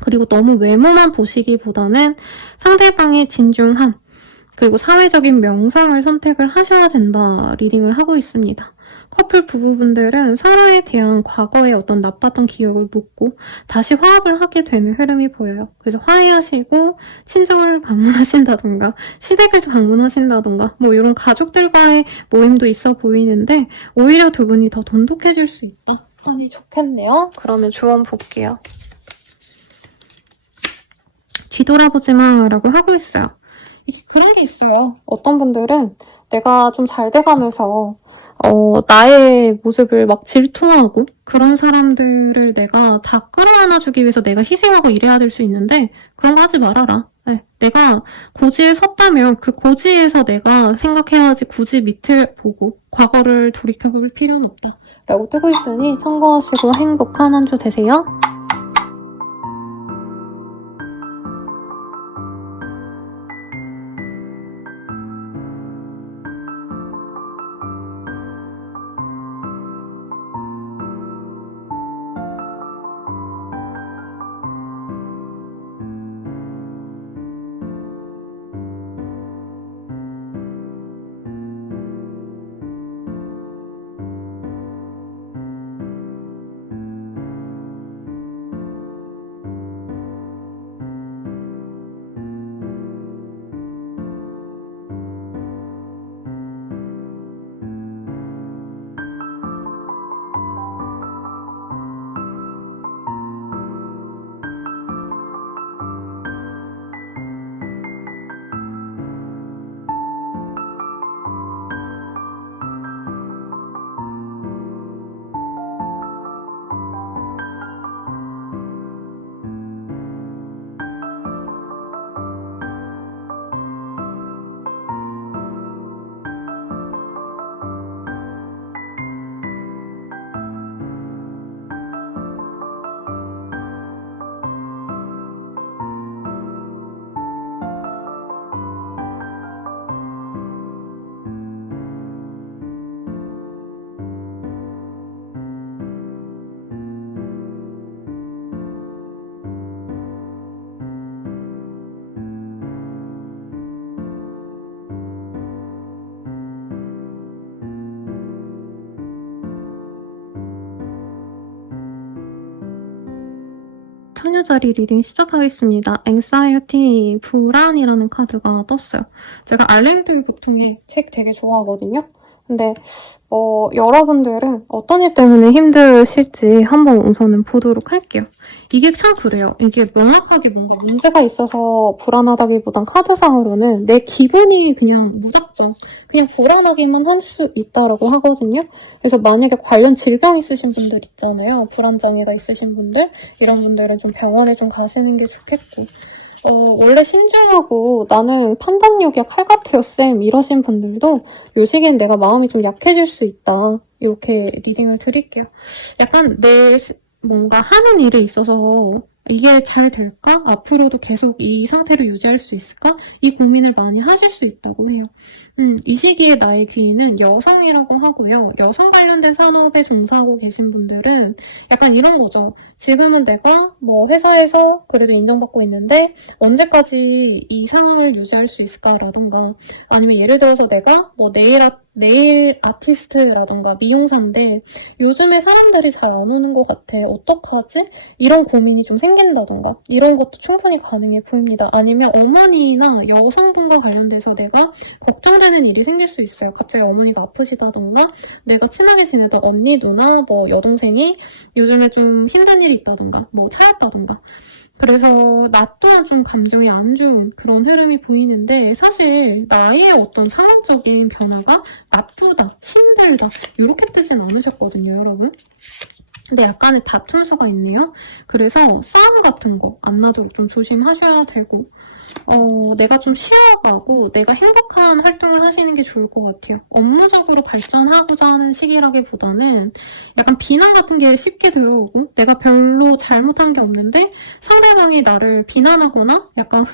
그리고 너무 외모만 보시기보다는 상대방의 진중함 그리고 사회적인 명성을 선택을 하셔야 된다 리딩을 하고 있습니다. 커플 부부분들은 서로에 대한 과거의 어떤 나빴던 기억을 묻고 다시 화합을 하게 되는 흐름이 보여요. 그래서 화해하시고 친정을 방문하신다던가 시댁을 방문하신다던가 이런 가족들과의 모임도 있어 보이는데 오히려 두 분이 더 돈독해질 수 있다. 아니 좋겠네요. 그러면 조언 볼게요. 뒤돌아보지 마라고 하고 있어요. 그런 게 있어요. 어떤 분들은 내가 좀 잘 돼가면서 나의 모습을 막 질투하고 그런 사람들을 내가 다 끌어안아주기 위해서 내가 희생하고 이래야 될 수 있는데 그런 거 하지 말아라. 네, 내가 고지에 섰다면 그 고지에서 내가 생각해야지 굳이 밑을 보고 과거를 돌이켜볼 필요는 없다. 라고 뜨고 있으니 참고하시고 행복한 한 주 되세요. 처녀자리 리딩 시작하겠습니다. 앵사이어티 불안이라는 카드가 떴어요. 제가 알랭드 보통의 책 되게 좋아하거든요. 근데 여러분들은 어떤 일 때문에 힘드실지 한번 우선은 보도록 할게요. 이게 참 그래요. 이게 명확하게 뭔가 문제가 있어서 불안하다기보단 카드상으로는 내 기분이 그냥 무작정 그냥 불안하기만 할 수 있다라고 하거든요. 그래서 만약에 관련 질병 있으신 분들 있잖아요. 불안장애가 있으신 분들 이런 분들은 좀 병원에 좀 가시는 게 좋겠고 원래 신중하고 나는 판단력이 칼 같아요, 쌤. 이러신 분들도 요 시기엔 내가 마음이 좀 약해질 수 있다. 이렇게 리딩을 드릴게요. 약간 내 뭔가 하는 일에 있어서 이게 잘 될까? 앞으로도 계속 이 상태를 유지할 수 있을까? 이 고민을 많이 하실 수 있다고 해요. 이 시기에 나의 귀인은 여성이라고 하고요. 여성 관련된 산업에 종사하고 계신 분들은 약간 이런 거죠. 지금은 내가 뭐 회사에서 그래도 인정받고 있는데 언제까지 이 상황을 유지할 수 있을까라던가 아니면 예를 들어서 내가 뭐 네일 아티스트라던가 미용사인데 요즘에 사람들이 잘 안 오는 것 같아. 어떡하지? 이런 고민이 좀 생긴다던가 이런 것도 충분히 가능해 보입니다. 아니면 어머니나 여성분과 관련돼서 내가 걱정되는 일이 생길 수 있어요. 갑자기 어머니가 아프시다던가 내가 친하게 지내던 언니, 누나, 뭐 여동생이 요즘에 좀 힘든 일이 있다던가 뭐 차였다던가 그래서 나 또한 좀 감정이 안 좋은 그런 흐름이 보이는데 사실 나의 어떤 상황적인 변화가 나쁘다, 힘들다 이렇게 뜨진 않으셨거든요, 여러분. 근데 약간의 다툼수가 있네요. 그래서 싸움 같은 거 안 나도록 좀 조심하셔야 되고 내가 좀 쉬어가고 내가 행복한 활동을 하시는 게 좋을 것 같아요. 업무적으로 발전하고자 하는 시기라기보다는 약간 비난 같은 게 쉽게 들어오고 내가 별로 잘못한 게 없는데 상대방이 나를 비난하거나 약간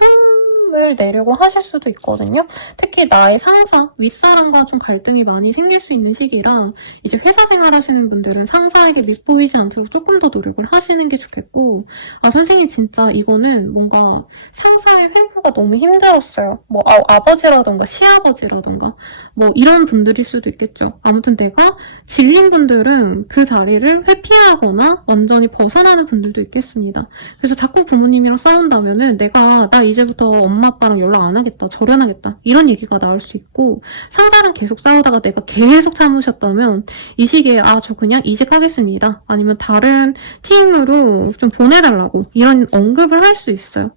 을 내려고 하실 수도 있거든요. 특히 나의 상사, 윗사람과 좀 갈등이 많이 생길 수 있는 시기라 이제 회사 생활 하시는 분들은 상사에게 밉보이지 않도록 조금 더 노력을 하시는 게 좋겠고 아 선생님 진짜 이거는 뭔가 상사의 회부가 너무 힘들었어요. 뭐 아버지라던가 시아버지라던가 뭐 이런 분들일 수도 있겠죠. 아무튼 내가 질린 분들은 그 자리를 회피하거나 완전히 벗어나는 분들도 있겠습니다. 그래서 자꾸 부모님이랑 싸운다면은 나 이제부터 엄마 아빠랑 연락 안 하겠다, 절연하겠다 이런 얘기가 나올 수 있고 상사랑 계속 싸우다가 내가 계속 참으셨다면 이 시기에 저 그냥 이직하겠습니다. 아니면 다른 팀으로 좀 보내달라고 이런 언급을 할 수 있어요.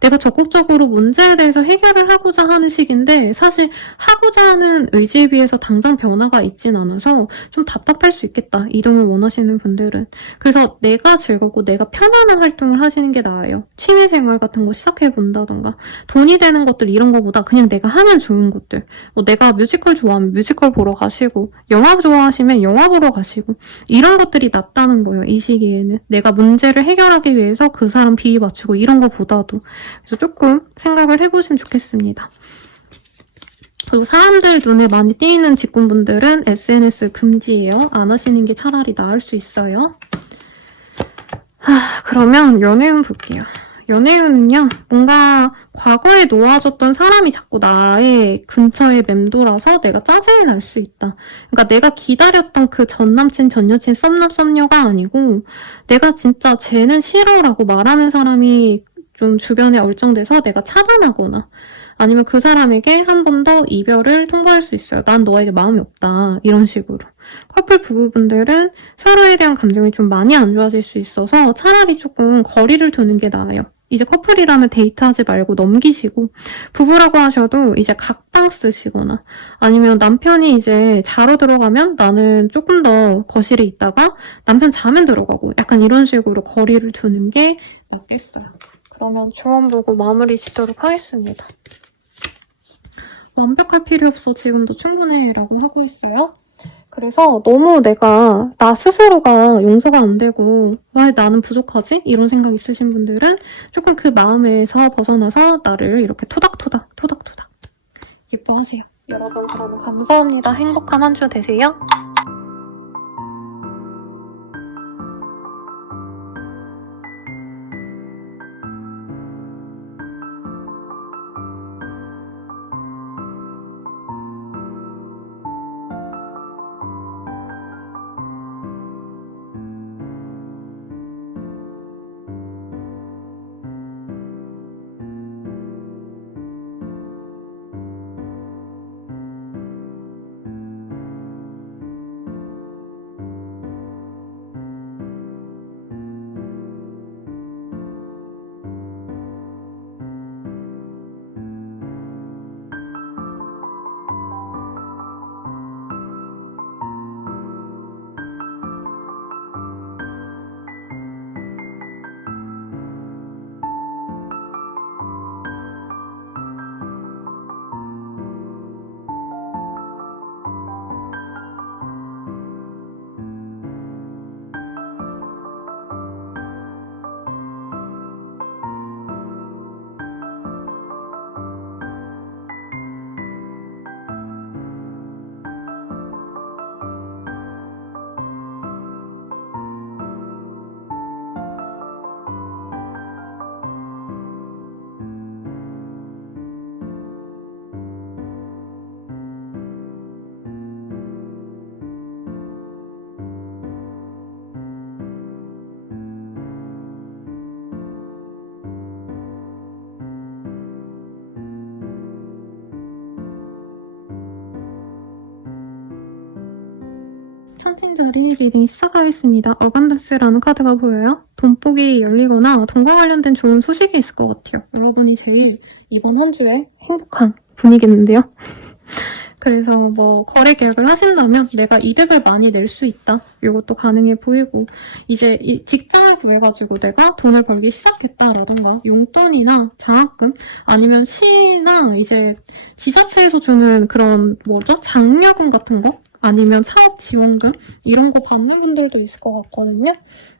내가 적극적으로 문제에 대해서 해결을 하고자 하는 시기인데 사실 하고자 하는 의지에 비해서 당장 변화가 있진 않아서 좀 답답할 수 있겠다. 이동을 원하시는 분들은. 그래서 내가 즐겁고 내가 편안한 활동을 하시는 게 나아요. 취미생활 같은 거 시작해본다던가 돈이 되는 것들 이런 거보다 그냥 내가 하면 좋은 것들. 뭐 내가 뮤지컬 좋아하면 뮤지컬 보러 가시고 영화 좋아하시면 영화 보러 가시고 이런 것들이 낫다는 거예요. 이 시기에는. 내가 문제를 해결하기 위해서 그 사람 비위 맞추고 이런 거보다도. 그래서 조금 생각을 해보시면 좋겠습니다. 그리고 사람들 눈에 많이 띄는 직군분들은 SNS 금지예요. 안 하시는 게 차라리 나을 수 있어요. 그러면 연애운 볼게요. 연애운은요, 뭔가 과거에 놓아줬던 사람이 자꾸 나의 근처에 맴돌아서 내가 짜증이 날 수 있다. 그러니까 내가 기다렸던 그 전 남친, 전 여친, 썸남, 썸녀가 아니고 내가 진짜 쟤는 싫어라고 말하는 사람이 좀 주변에 얼쩡돼서 내가 차단하거나 아니면 그 사람에게 한 번 더 이별을 통보할 수 있어요. 난 너에게 마음이 없다. 이런 식으로. 커플 부부분들은 서로에 대한 감정이 좀 많이 안 좋아질 수 있어서 차라리 조금 거리를 두는 게 나아요. 이제 커플이라면 데이트하지 말고 넘기시고 부부라고 하셔도 이제 각방 쓰시거나 아니면 남편이 이제 자러 들어가면 나는 조금 더 거실에 있다가 남편 자면 들어가고 약간 이런 식으로 거리를 두는 게 낫겠어요. 그러면 조언 보고 마무리 짓도록 하겠습니다. 완벽할 필요 없어. 지금도 충분해. 라고 하고 있어요. 그래서 너무 내가 나 스스로가 용서가 안 되고 왜 나는 부족하지? 이런 생각 있으신 분들은 조금 그 마음에서 벗어나서 나를 이렇게 토닥토닥 예뻐하세요. 여러분 그러면 감사합니다. 행복한 한 주 되세요. 천칭자리 리딩 시작하겠습니다. 어반더스라는 카드가 보여요. 돈복이 열리거나 돈과 관련된 좋은 소식이 있을 것 같아요. 여러분이 제일 이번 한 주에 행복한 분이겠는데요. 그래서 뭐 거래 계약을 하신다면 내가 이득을 많이 낼 수 있다. 이것도 가능해 보이고 이제 이 직장을 구해가지고 내가 돈을 벌기 시작했다라던가 용돈이나 장학금 아니면 시나 이제 지자체에서 주는 그런 뭐죠? 장려금 같은 거 아니면 사업 지원금 이런 거 받는 분들도 있을 것 같거든요.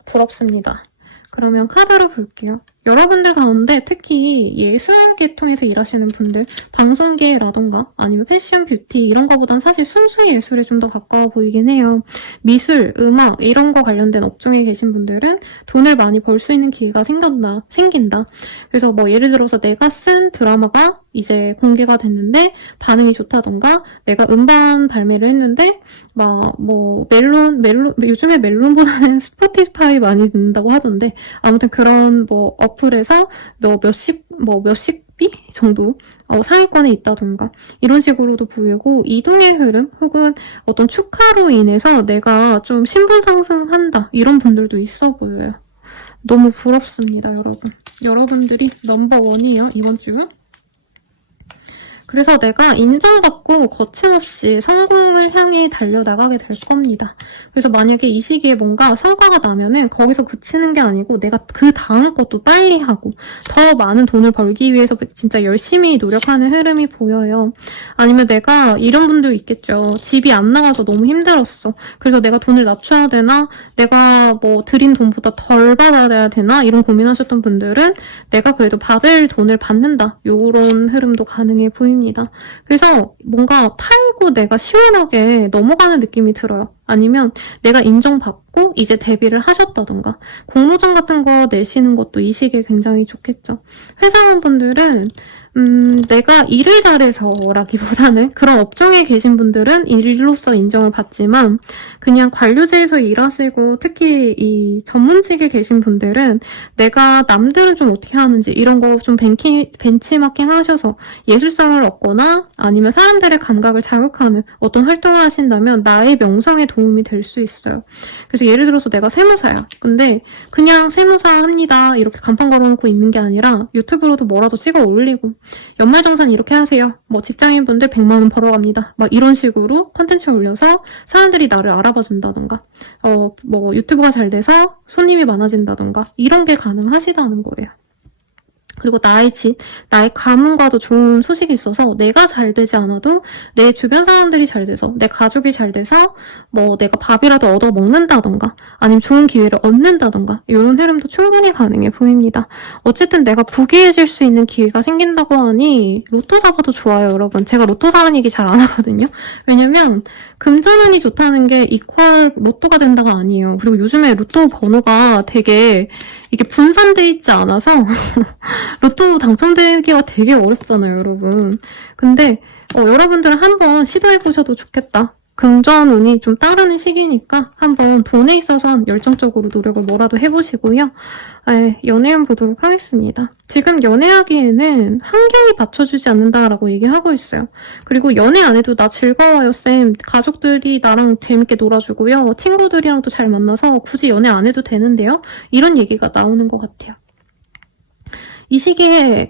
부럽습니다. 그러면 카드로 볼게요. 여러분들 가운데 특히 예술계통에서 일하시는 분들, 방송계라던가 아니면 패션, 뷰티 이런 거보단 사실 순수 예술에 좀 더 가까워 보이긴 해요. 미술, 음악 이런 거 관련된 업종에 계신 분들은 돈을 많이 벌 수 있는 기회가 생긴다. 그래서 뭐 예를 들어서 내가 쓴 드라마가 이제 공개가 됐는데 반응이 좋다던가 내가 음반 발매를 했는데 막 뭐 멜론 요즘에 멜론보다는 스포티파이 많이 듣는다고 하던데 아무튼 그런 뭐 어플에서 몇십 비 정도 상위권에 있다던가 이런 식으로도 보이고 이동의 흐름 혹은 어떤 축하로 인해서 내가 좀 신분 상승한다 이런 분들도 있어 보여요. 너무 부럽습니다, 여러분. 여러분들이 넘버원이에요, 이번 주. 그래서 내가 인정받고 거침없이 성공을 향해 달려나가게 될 겁니다. 그래서 만약에 이 시기에 뭔가 성과가 나면은 거기서 그치는 게 아니고 내가 그 다음 것도 빨리 하고 더 많은 돈을 벌기 위해서 진짜 열심히 노력하는 흐름이 보여요. 아니면 내가 이런 분들 있겠죠. 집이 안 나와서 너무 힘들었어. 그래서 내가 돈을 낮춰야 되나? 내가 뭐 드린 돈보다 덜 받아야 되나? 이런 고민하셨던 분들은 내가 그래도 받을 돈을 받는다. 요런 흐름도 가능해 보입니다. 그래서 뭔가 팔고 내가 시원하게 넘어가는 느낌이 들어요. 아니면 내가 인정받고 이제 데뷔를 하셨다던가 공모전 같은 거 내시는 것도 이 시기에 굉장히 좋겠죠. 회사원분들은 내가 일을 잘해서라기보다는 그런 업종에 계신 분들은 일로서 인정을 받지만 그냥 관료제에서 일하시고 특히 이 전문직에 계신 분들은 내가 남들은 좀 어떻게 하는지 이런 거 좀 벤치마킹 하셔서 예술성을 얻거나 아니면 사람들의 감각을 자극하는 어떤 활동을 하신다면 나의 명성에 도움이 될 수 있어요. 그래서 예를 들어서 내가 세무사야. 근데 그냥 세무사 합니다. 이렇게 간판 걸어놓고 있는 게 아니라 유튜브로도 뭐라도 찍어 올리고 연말정산 이렇게 하세요. 뭐 직장인분들 100만 원 벌어갑니다. 막 이런 식으로 컨텐츠 올려서 사람들이 나를 알아봐 준다던가 뭐 유튜브가 잘 돼서 손님이 많아진다던가 이런 게 가능하시다는 거예요. 그리고 나의 가문과도 좋은 소식이 있어서 내가 잘 되지 않아도 내 주변 사람들이 잘 돼서 내 가족이 잘 돼서 뭐 내가 밥이라도 얻어 먹는다던가 아니면 좋은 기회를 얻는다던가 이런 흐름도 충분히 가능해 보입니다. 어쨌든 내가 부귀해질 수 있는 기회가 생긴다고 하니 로또 사봐도 좋아요, 여러분. 제가 로또 사는 얘기 잘 안 하거든요. 왜냐면 금전운이 좋다는 게 이퀄 로또가 된다가 아니에요. 그리고 요즘에 로또 번호가 되게 이게 분산돼 있지 않아서 로또 당첨되기가 되게 어렵잖아요, 여러분. 근데 여러분들은 한번 시도해보셔도 좋겠다. 금전운이 좀 따르는 시기니까 한번 돈에 있어선 열정적으로 노력을 뭐라도 해보시고요. 연애운 보도록 하겠습니다. 지금 연애하기에는 환경이 받쳐주지 않는다라고 얘기하고 있어요. 그리고 연애 안 해도 나 즐거워요, 쌤. 가족들이 나랑 재밌게 놀아주고요. 친구들이랑도 잘 만나서 굳이 연애 안 해도 되는데요. 이런 얘기가 나오는 것 같아요. 이 시기에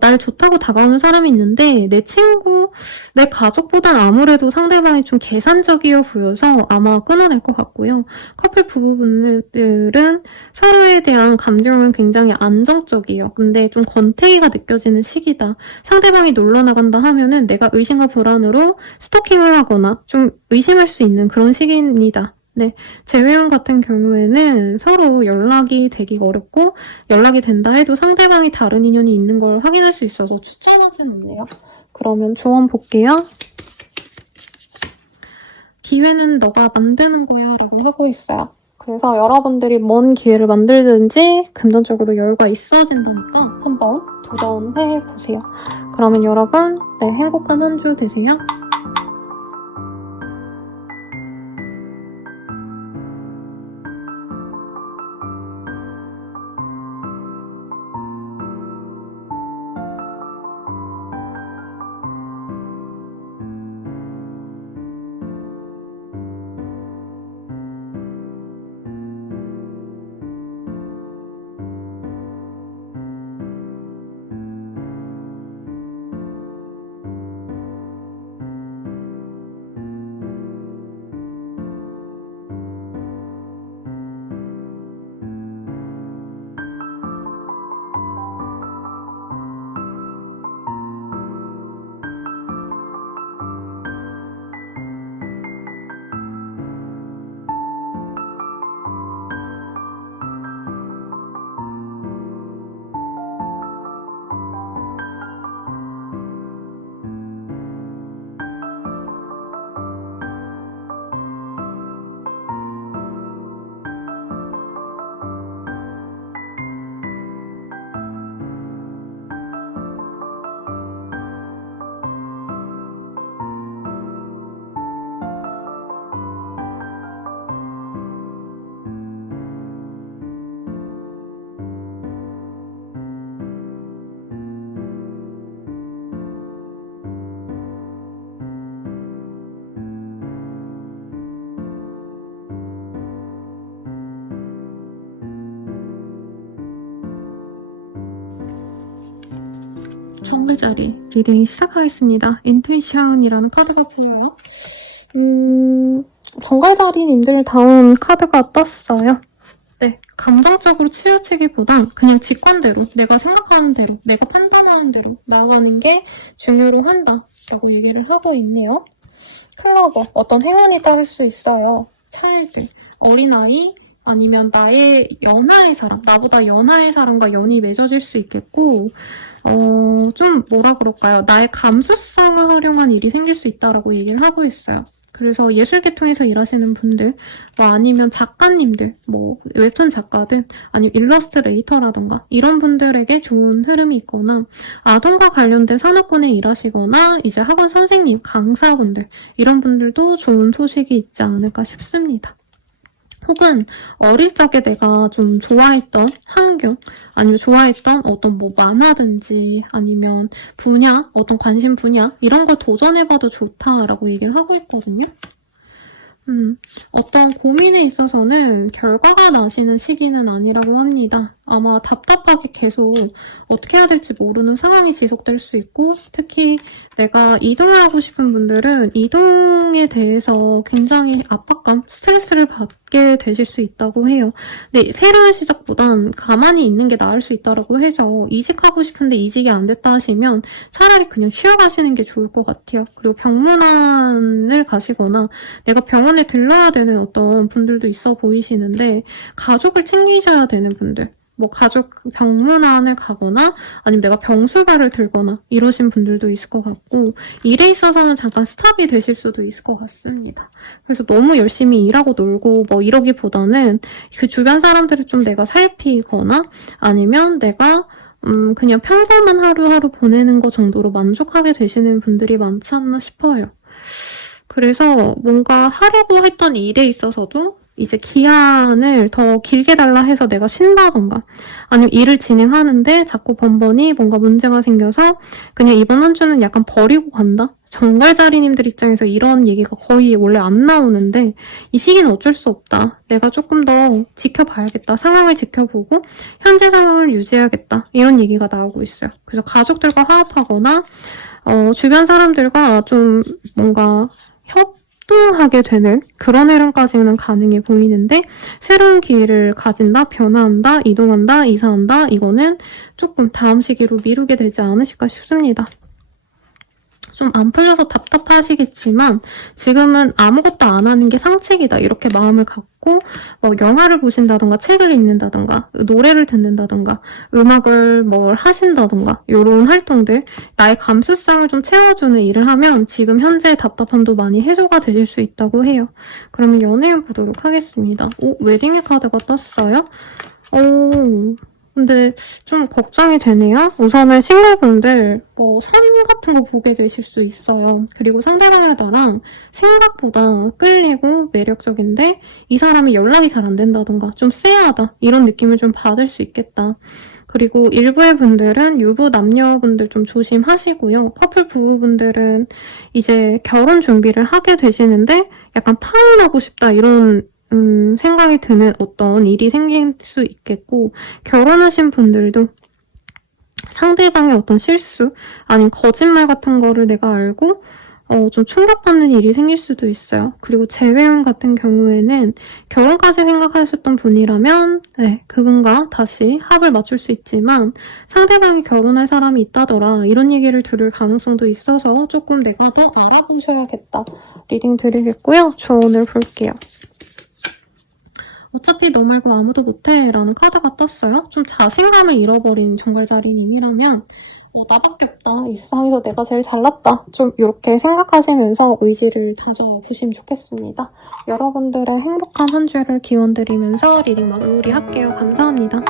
날 좋다고 다가오는 사람이 있는데 내 친구, 내 가족보단 아무래도 상대방이 좀 계산적이어 보여서 아마 끊어낼 것 같고요. 커플 부부분들은 서로에 대한 감정은 굉장히 안정적이에요. 근데 좀 권태기가 느껴지는 시기다. 상대방이 놀러 나간다 하면은 내가 의심과 불안으로 스토킹을 하거나 좀 의심할 수 있는 그런 시기입니다. 네, 재회원 같은 경우에는 서로 연락이 되기가 어렵고 연락이 된다 해도 상대방이 다른 인연이 있는 걸 확인할 수 있어서 추천하진 않네요. 그러면 조언 볼게요. 기회는 너가 만드는 거야 라고 하고 있어요. 그래서 여러분들이 뭔 기회를 만들든지 금전적으로 여유가 있어진다니까 한번 도전해보세요. 그러면 여러분, 네, 행복한 한 주 되세요. 정글자리 리딩 시작하겠습니다. 인투이션이라는 카드가 보여요. 정글자리님들 다음 카드가 떴어요. 네, 감정적으로 치우치기보단 그냥 직관대로, 내가 생각하는 대로, 내가 판단하는 대로 나아가는 게 중요로 한다라고 얘기를 하고 있네요. 클로버, 어떤 행운이 따를 수 있어요. 차일드, 어린아이, 아니면 나의 연하의 사람, 나보다 연하의 사람과 연이 맺어질 수 있겠고, 좀 뭐라 그럴까요? 나의 감수성을 활용한 일이 생길 수 있다라고 얘기를 하고 있어요. 그래서 예술계통에서 일하시는 분들, 뭐 아니면 작가님들, 뭐 웹툰 작가든 아니면 일러스트레이터라든가 이런 분들에게 좋은 흐름이 있거나 아동과 관련된 산업군에 일하시거나 이제 학원 선생님, 강사분들 이런 분들도 좋은 소식이 있지 않을까 싶습니다. 혹은 어릴 적에 내가 좀 좋아했던 환경 아니면 좋아했던 어떤 뭐 만화든지 아니면 분야, 어떤 관심 분야 이런 걸 도전해봐도 좋다라고 얘기를 하고 있거든요. 어떤 고민에 있어서는 결과가 나시는 시기는 아니라고 합니다. 아마 답답하게 계속 어떻게 해야 될지 모르는 상황이 지속될 수 있고 특히 내가 이동을 하고 싶은 분들은 이동에 대해서 굉장히 압박감, 스트레스를 받게 되실 수 있다고 해요. 근데 새로운 시작보단 가만히 있는 게 나을 수 있다고 해서 이직하고 싶은데 이직이 안 됐다 하시면 차라리 그냥 쉬어가시는 게 좋을 것 같아요. 그리고 병문안을 가시거나 내가 병원에 들러야 되는 어떤 분들도 있어 보이시는데 가족을 챙기셔야 되는 분들 뭐 가족 병문안을 가거나 아니면 내가 병수발을 들거나 이러신 분들도 있을 것 같고 일에 있어서는 잠깐 스탑이 되실 수도 있을 것 같습니다. 그래서 너무 열심히 일하고 놀고 뭐 이러기보다는 그 주변 사람들을 좀 내가 살피거나 아니면 내가 그냥 평범한 하루하루 보내는 거 정도로 만족하게 되시는 분들이 많지 않나 싶어요. 그래서 뭔가 하려고 했던 일에 있어서도 이제 기한을 더 길게 달라 해서 내가 쉰다던가 아니면 일을 진행하는데 자꾸 번번이 뭔가 문제가 생겨서 그냥 이번 한 주는 약간 버리고 간다? 정갈자리님들 입장에서 이런 얘기가 거의 원래 안 나오는데 이 시기는 어쩔 수 없다. 내가 조금 더 지켜봐야겠다. 상황을 지켜보고 현재 상황을 유지해야겠다. 이런 얘기가 나오고 있어요. 그래서 가족들과 화합하거나 주변 사람들과 좀 뭔가 협동하게 되는 그런 흐름까지는 가능해 보이는데 새로운 기회를 가진다, 변화한다, 이동한다, 이사한다 이거는 조금 다음 시기로 미루게 되지 않으실까 싶습니다. 좀 안 풀려서 답답하시겠지만 지금은 아무것도 안 하는 게 상책이다 이렇게 마음을 갖고 뭐 영화를 보신다던가 책을 읽는다던가 노래를 듣는다던가 음악을 뭘 하신다던가 이런 활동들 나의 감수성을 좀 채워주는 일을 하면 지금 현재 답답함도 많이 해소가 되실 수 있다고 해요. 그러면 연애운 보도록 하겠습니다. 오, 웨딩의 카드가 떴어요? 근데 좀 걱정이 되네요. 우선은 싱글분들 산 같은 거 보게 되실 수 있어요. 그리고 상대방을 나랑 생각보다 끌리고 매력적인데 이 사람이 연락이 잘 안 된다던가 좀 쎄하다 이런 느낌을 좀 받을 수 있겠다. 그리고 일부의 분들은 유부 남녀분들 좀 조심하시고요. 커플 부부분들은 이제 결혼 준비를 하게 되시는데 약간 파혼하고 싶다 이런 생각이 드는 어떤 일이 생길 수 있겠고 결혼하신 분들도 상대방의 어떤 실수 아니면 거짓말 같은 거를 내가 알고 좀 충격받는 일이 생길 수도 있어요. 그리고 재회원 같은 경우에는 결혼까지 생각하셨던 분이라면 그분과 다시 합을 맞출 수 있지만 상대방이 결혼할 사람이 있다더라 이런 얘기를 들을 가능성도 있어서 조금 내가 더 알아보셔야겠다 리딩 드리겠고요. 조언을 볼게요. 어차피 너 말고 아무도 못해 라는 카드가 떴어요. 좀 자신감을 잃어버린 정갈자리님이라면 나밖에 없다. 이 세상에서 내가 제일 잘났다. 좀 이렇게 생각하시면서 의지를 다져보시면 좋겠습니다. 여러분들의 행복한 한 주를 기원드리면서 리딩 마무리할게요. 감사합니다.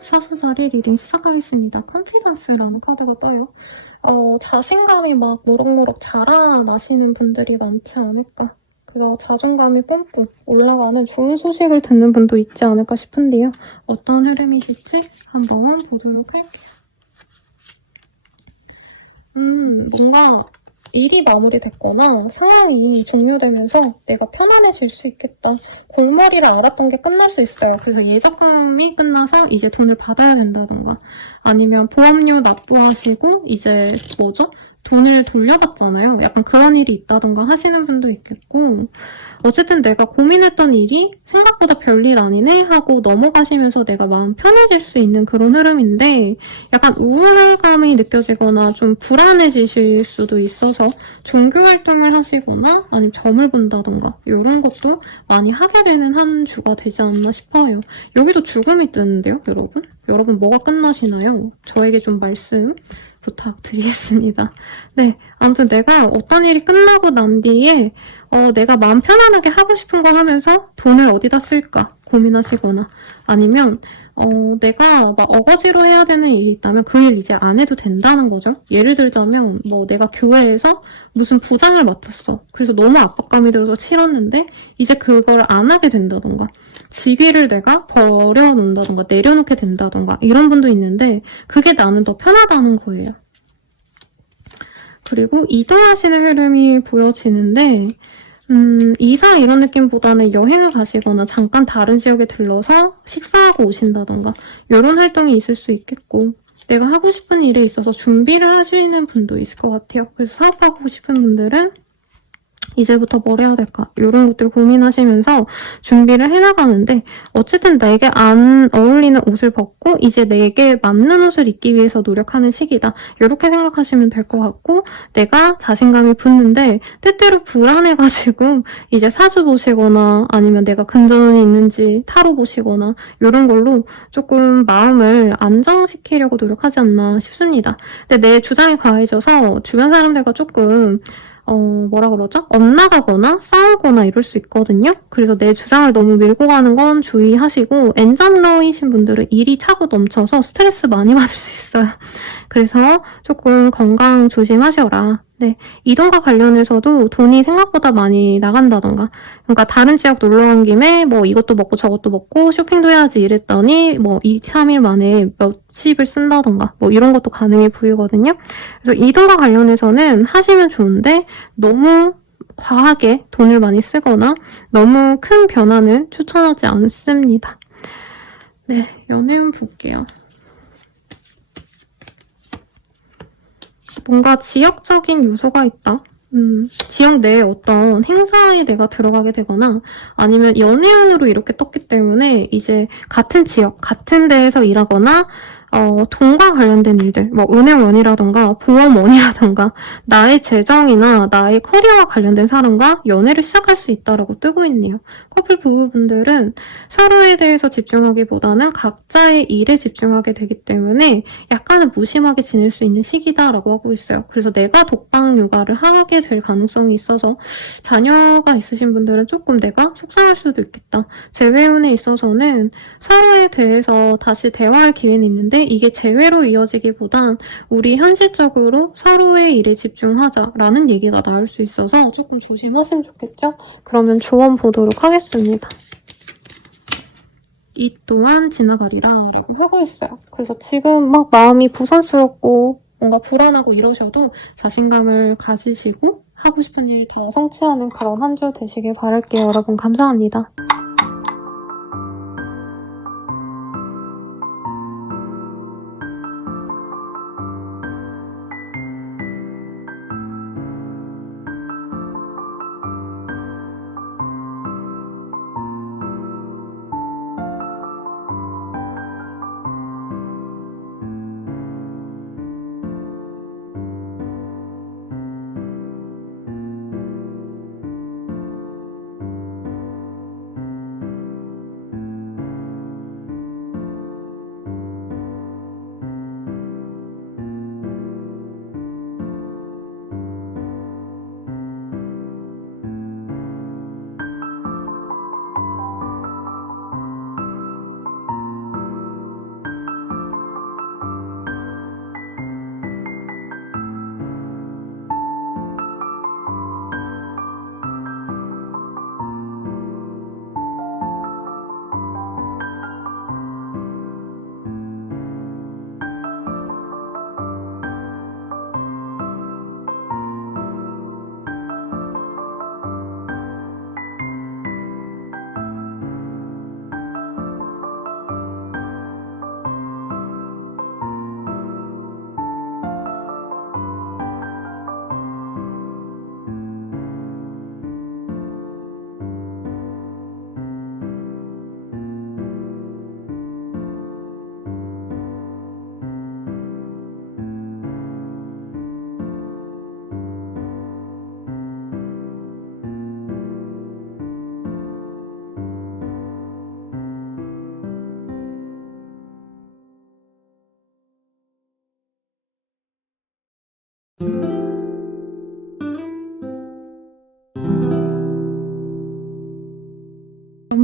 사수자리 리딩 시작하겠습니다. 컨피던스라는 카드가 떠요. 자신감이 막 무럭무럭 자라나시는 분들이 많지 않을까. 그래서 자존감이 뿜뿜 올라가는 좋은 소식을 듣는 분도 있지 않을까 싶은데요. 어떤 흐름이실지 한번 보도록 할게요. 뭔가 일이 마무리됐거나 상황이 종료되면서 내가 편안해질 수 있겠다. 골머리를 앓았던 게 끝날 수 있어요. 그래서 예적금이 끝나서 이제 돈을 받아야 된다던가 아니면 보험료 납부하시고 이제 돈을 돌려받잖아요. 약간 그런 일이 있다던가 하시는 분도 있겠고 어쨌든 내가 고민했던 일이 생각보다 별일 아니네 하고 넘어가시면서 내가 마음 편해질 수 있는 그런 흐름인데 약간 우울감이 느껴지거나 좀 불안해지실 수도 있어서 종교 활동을 하시거나 아니면 점을 본다던가 이런 것도 많이 하게 되는 한 주가 되지 않나 싶어요. 여기도 죽음이 뜨는데요, 여러분? 여러분 뭐가 끝나시나요? 저에게 좀 말씀 부탁드리겠습니다. 네, 아무튼 내가 어떤 일이 끝나고 난 뒤에 내가 마음 편안하게 하고 싶은 거 하면서 돈을 어디다 쓸까 고민하시거나 아니면 내가 막 어거지로 해야 되는 일이 있다면 그 일 이제 안 해도 된다는 거죠. 예를 들자면 내가 교회에서 무슨 부장을 맡았어. 그래서 너무 압박감이 들어서 치렀는데 이제 그걸 안 하게 된다던가 직위를 내가 버려놓는다던가 내려놓게 된다던가 이런 분도 있는데 그게 나는 더 편하다는 거예요. 그리고 이동하시는 흐름이 보여지는데 이사 이런 느낌보다는 여행을 가시거나 잠깐 다른 지역에 들러서 식사하고 오신다던가 이런 활동이 있을 수 있겠고 내가 하고 싶은 일에 있어서 준비를 하시는 분도 있을 것 같아요. 그래서 사업하고 싶은 분들은 이제부터 뭘 해야 될까 이런 것들 고민하시면서 준비를 해나가는데 어쨌든 내게 안 어울리는 옷을 벗고 이제 내게 맞는 옷을 입기 위해서 노력하는 시기다 이렇게 생각하시면 될 것 같고 내가 자신감이 붙는데 때때로 불안해가지고 이제 사주 보시거나 아니면 내가 금전운이 있는지 타로 보시거나 이런 걸로 조금 마음을 안정시키려고 노력하지 않나 싶습니다. 근데 내 주장이 과해져서 주변 사람들과 조금 엇나가거나 싸우거나 이럴 수 있거든요. 그래서 내 주장을 너무 밀고 가는 건 주의하시고 엔잡러이신 분들은 일이 차고 넘쳐서 스트레스 많이 받을 수 있어요. 그래서 조금 건강 조심하셔라. 네, 이동과 관련해서도 돈이 생각보다 많이 나간다던가 그러니까 다른 지역 놀러 간 김에 이것도 먹고 저것도 먹고 쇼핑도 해야지 이랬더니 2, 3일 만에 몇십을 쓴다던가 이런 것도 가능해 보이거든요. 그래서 이동과 관련해서는 하시면 좋은데 너무 과하게 돈을 많이 쓰거나 너무 큰 변화는 추천하지 않습니다. 네, 연애운 볼게요. 뭔가 지역적인 요소가 있다. 지역 내에 어떤 행사에 내가 들어가게 되거나 아니면 연애운으로 이렇게 떴기 때문에 이제 같은 지역, 같은 데에서 일하거나 돈과 관련된 일들, 은행원이라던가 보험원이라던가 나의 재정이나 나의 커리어와 관련된 사람과 연애를 시작할 수 있다라고 뜨고 있네요. 커플 부부분들은 서로에 대해서 집중하기보다는 각자의 일에 집중하게 되기 때문에 약간은 무심하게 지낼 수 있는 시기다라고 하고 있어요. 그래서 내가 독방 육아를 하게 될 가능성이 있어서 자녀가 있으신 분들은 조금 내가 속상할 수도 있겠다. 재회운에 있어서는 서로에 대해서 다시 대화할 기회는 있는데 이게 재회로 이어지기보단 우리 현실적으로 서로의 일에 집중하자라는 얘기가 나올 수 있어서 조금 조심하시면 좋겠죠? 그러면 조언 보도록 하겠습니다. 이 또한 지나가리라 라고 하고 있어요. 그래서 지금 막 마음이 부산스럽고 뭔가 불안하고 이러셔도 자신감을 가지시고 하고 싶은 일 다 성취하는 그런 한 주 되시길 바랄게요. 여러분 감사합니다.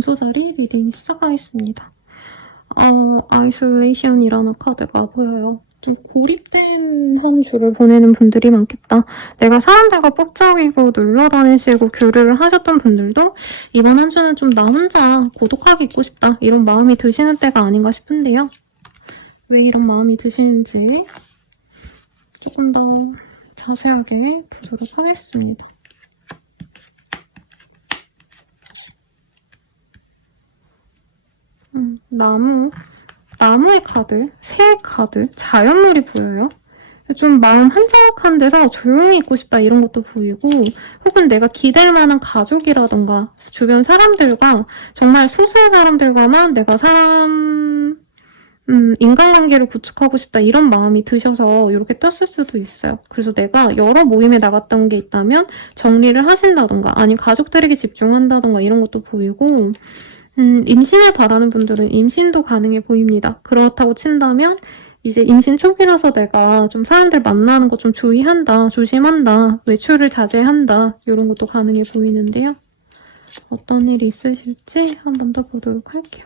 조자리 리딩 시작하겠습니다. 아이솔레이션이라는 카드가 보여요. 좀 고립된 한 주를 보내는 분들이 많겠다. 내가 사람들과 뻑적이고 놀러 다니시고 교류를 하셨던 분들도 이번 한 주는 좀 나 혼자 고독하게 있고 싶다. 이런 마음이 드시는 때가 아닌가 싶은데요. 왜 이런 마음이 드시는지 조금 더 자세하게 보도록 하겠습니다. 나무의 카드, 새의 카드, 자연물이 보여요. 좀 마음 한적한 데서 조용히 있고 싶다 이런 것도 보이고, 혹은 내가 기댈 만한 가족이라던가 주변 사람들과 정말 소수의 사람들과만 내가 인간관계를 구축하고 싶다 이런 마음이 드셔서 이렇게 떴을 수도 있어요. 그래서 내가 여러 모임에 나갔던 게 있다면 정리를 하신다던가 아니면 가족들에게 집중한다던가 이런 것도 보이고, 임신을 바라는 분들은 임신도 가능해 보입니다. 그렇다고 친다면 이제 임신 초기라서 내가 좀 사람들 만나는 거 좀 주의한다, 조심한다, 외출을 자제한다 이런 것도 가능해 보이는데요. 어떤 일이 있으실지 한 번 더 보도록 할게요.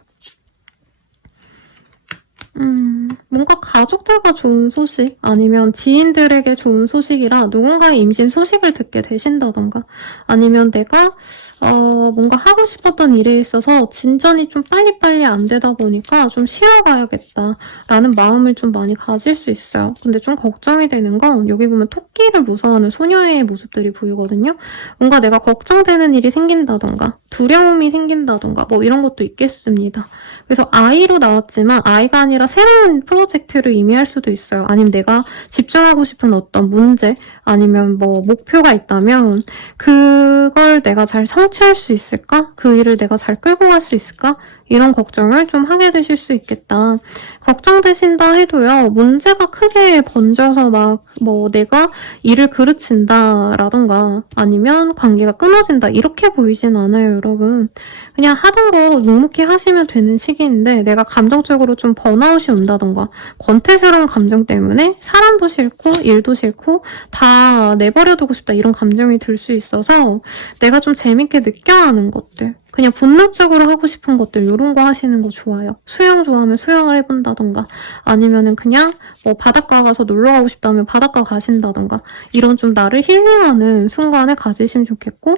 뭔가 가족들과 좋은 소식 아니면 지인들에게 좋은 소식이라 누군가의 임신 소식을 듣게 되신다던가 아니면 내가 뭔가 하고 싶었던 일에 있어서 진전이 좀 빨리빨리 안 되다 보니까 좀 쉬어가야겠다라는 마음을 좀 많이 가질 수 있어요. 근데 좀 걱정이 되는 건 여기 보면 토끼를 무서워하는 소녀의 모습들이 보이거든요. 뭔가 내가 걱정되는 일이 생긴다던가 두려움이 생긴다던가 뭐 이런 것도 있겠습니다. 그래서 아이로 나왔지만 아이가 아니라 새로운 프로젝트를 의미할 수도 있어요. 아니면 내가 집중하고 싶은 어떤 문제 아니면 뭐 목표가 있다면 그걸 내가 잘 성취할 수 있을까? 그 일을 내가 잘 끌고 갈 수 있을까? 이런 걱정을 좀 하게 되실 수 있겠다. 걱정되신다 해도요, 문제가 크게 번져서 막 뭐 내가 일을 그르친다 라던가 아니면 관계가 끊어진다 이렇게 보이진 않아요, 여러분. 그냥 하던 거 묵묵히 하시면 되는 시기인데 내가 감정적으로 좀 번아웃이 온다던가 권태스러운 감정 때문에 사람도 싫고 일도 싫고 다 내버려두고 싶다 이런 감정이 들 수 있어서 내가 좀 재밌게 느껴야 하는 것들 그냥 본능적으로 하고 싶은 것들 이런 거 하시는 거 좋아요. 수영 좋아하면 수영을 해본다던가 아니면은 그냥 뭐 바닷가 가서 놀러 가고 싶다면 바닷가 가신다던가 이런 좀 나를 힐링하는 순간을 가지시면 좋겠고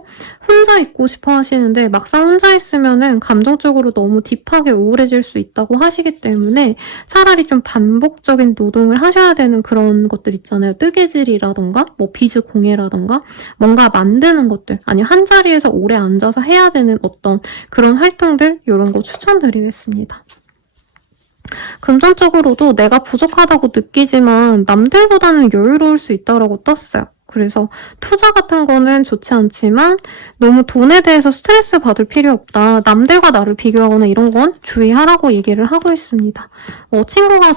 혼자 있고 싶어 하시는데 막상 혼자 있으면은 감정적으로 너무 딥하게 우울해질 수 있다고 하시기 때문에 차라리 좀 반복적인 노동을 하셔야 되는 그런 것들 있잖아요. 뜨개질이라던가 뭐 비즈 공예라던가 뭔가 만드는 것들 아니면 한 자리에서 오래 앉아서 해야 되는 어떤 그런 활동들 이런 거 추천드리겠습니다. 금전적으로도 내가 부족하다고 느끼지만 남들보다는 여유로울 수 있다고 떴어요. 그래서 투자 같은 거는 좋지 않지만 너무 돈에 대해서 스트레스 받을 필요 없다. 남들과 나를 비교하거나 이런 건 주의하라고 얘기를 하고 있습니다. 친구가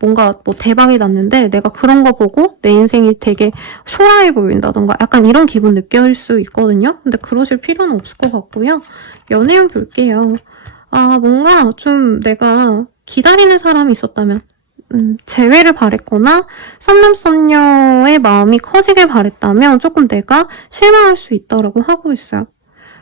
뭔가 대박이 났는데 내가 그런 거 보고 내 인생이 되게 초라해 보인다던가 약간 이런 기분 느낄 수 있거든요. 근데 그러실 필요는 없을 것 같고요. 연애운 볼게요. 뭔가 좀 내가 기다리는 사람이 있었다면 재회를 바랬거나 썸남썸녀의 마음이 커지길 바랬다면 조금 내가 실망할 수 있다라고 하고 있어요.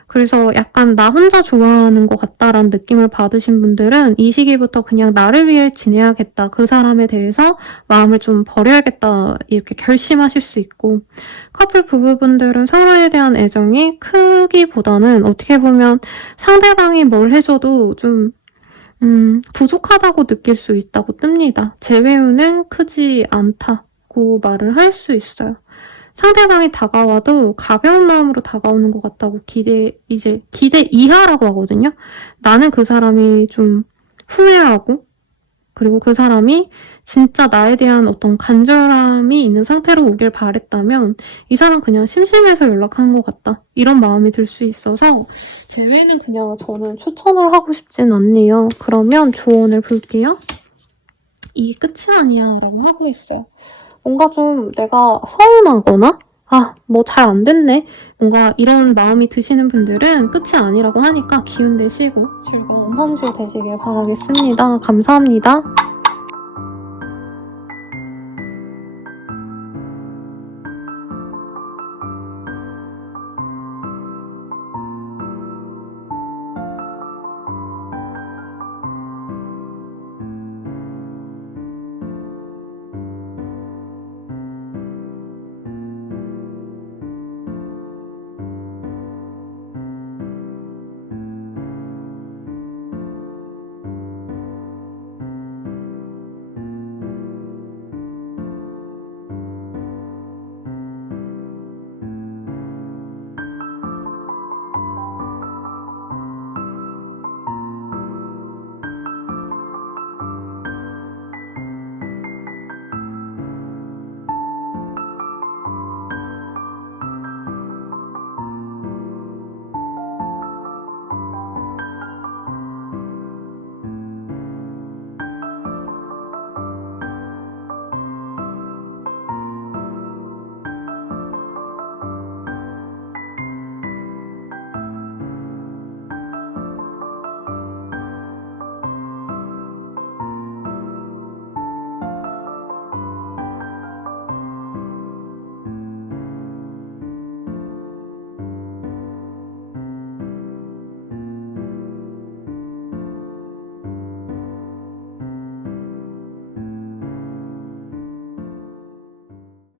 그래서 약간 나 혼자 좋아하는 것 같다라는 느낌을 받으신 분들은 이 시기부터 그냥 나를 위해 지내야겠다. 그 사람에 대해서 마음을 좀 버려야겠다. 이렇게 결심하실 수 있고 커플 부부분들은 서로에 대한 애정이 크기보다는 어떻게 보면 상대방이 뭘 해줘도 좀 부족하다고 느낄 수 있다고 뜹니다. 재회운은 크지 않다고 말을 할 수 있어요. 상대방이 다가와도 가벼운 마음으로 다가오는 것 같다고 기대 이하라고 하거든요. 나는 그 사람이 좀 후회하고 그리고 그 사람이 진짜 나에 대한 어떤 간절함이 있는 상태로 오길 바랬다면 이 사람 그냥 심심해서 연락한 것 같다. 이런 마음이 들 수 있어서 재회는 그냥 저는 추천을 하고 싶진 않네요. 그러면 조언을 볼게요. 이게 끝이 아니야 라고 하고 있어요. 뭔가 좀 내가 서운하거나 뭐 잘 안 됐네. 뭔가 이런 마음이 드시는 분들은 끝이 아니라고 하니까 기운 내시고 즐거운 한 주 되시길 바라겠습니다. 감사합니다.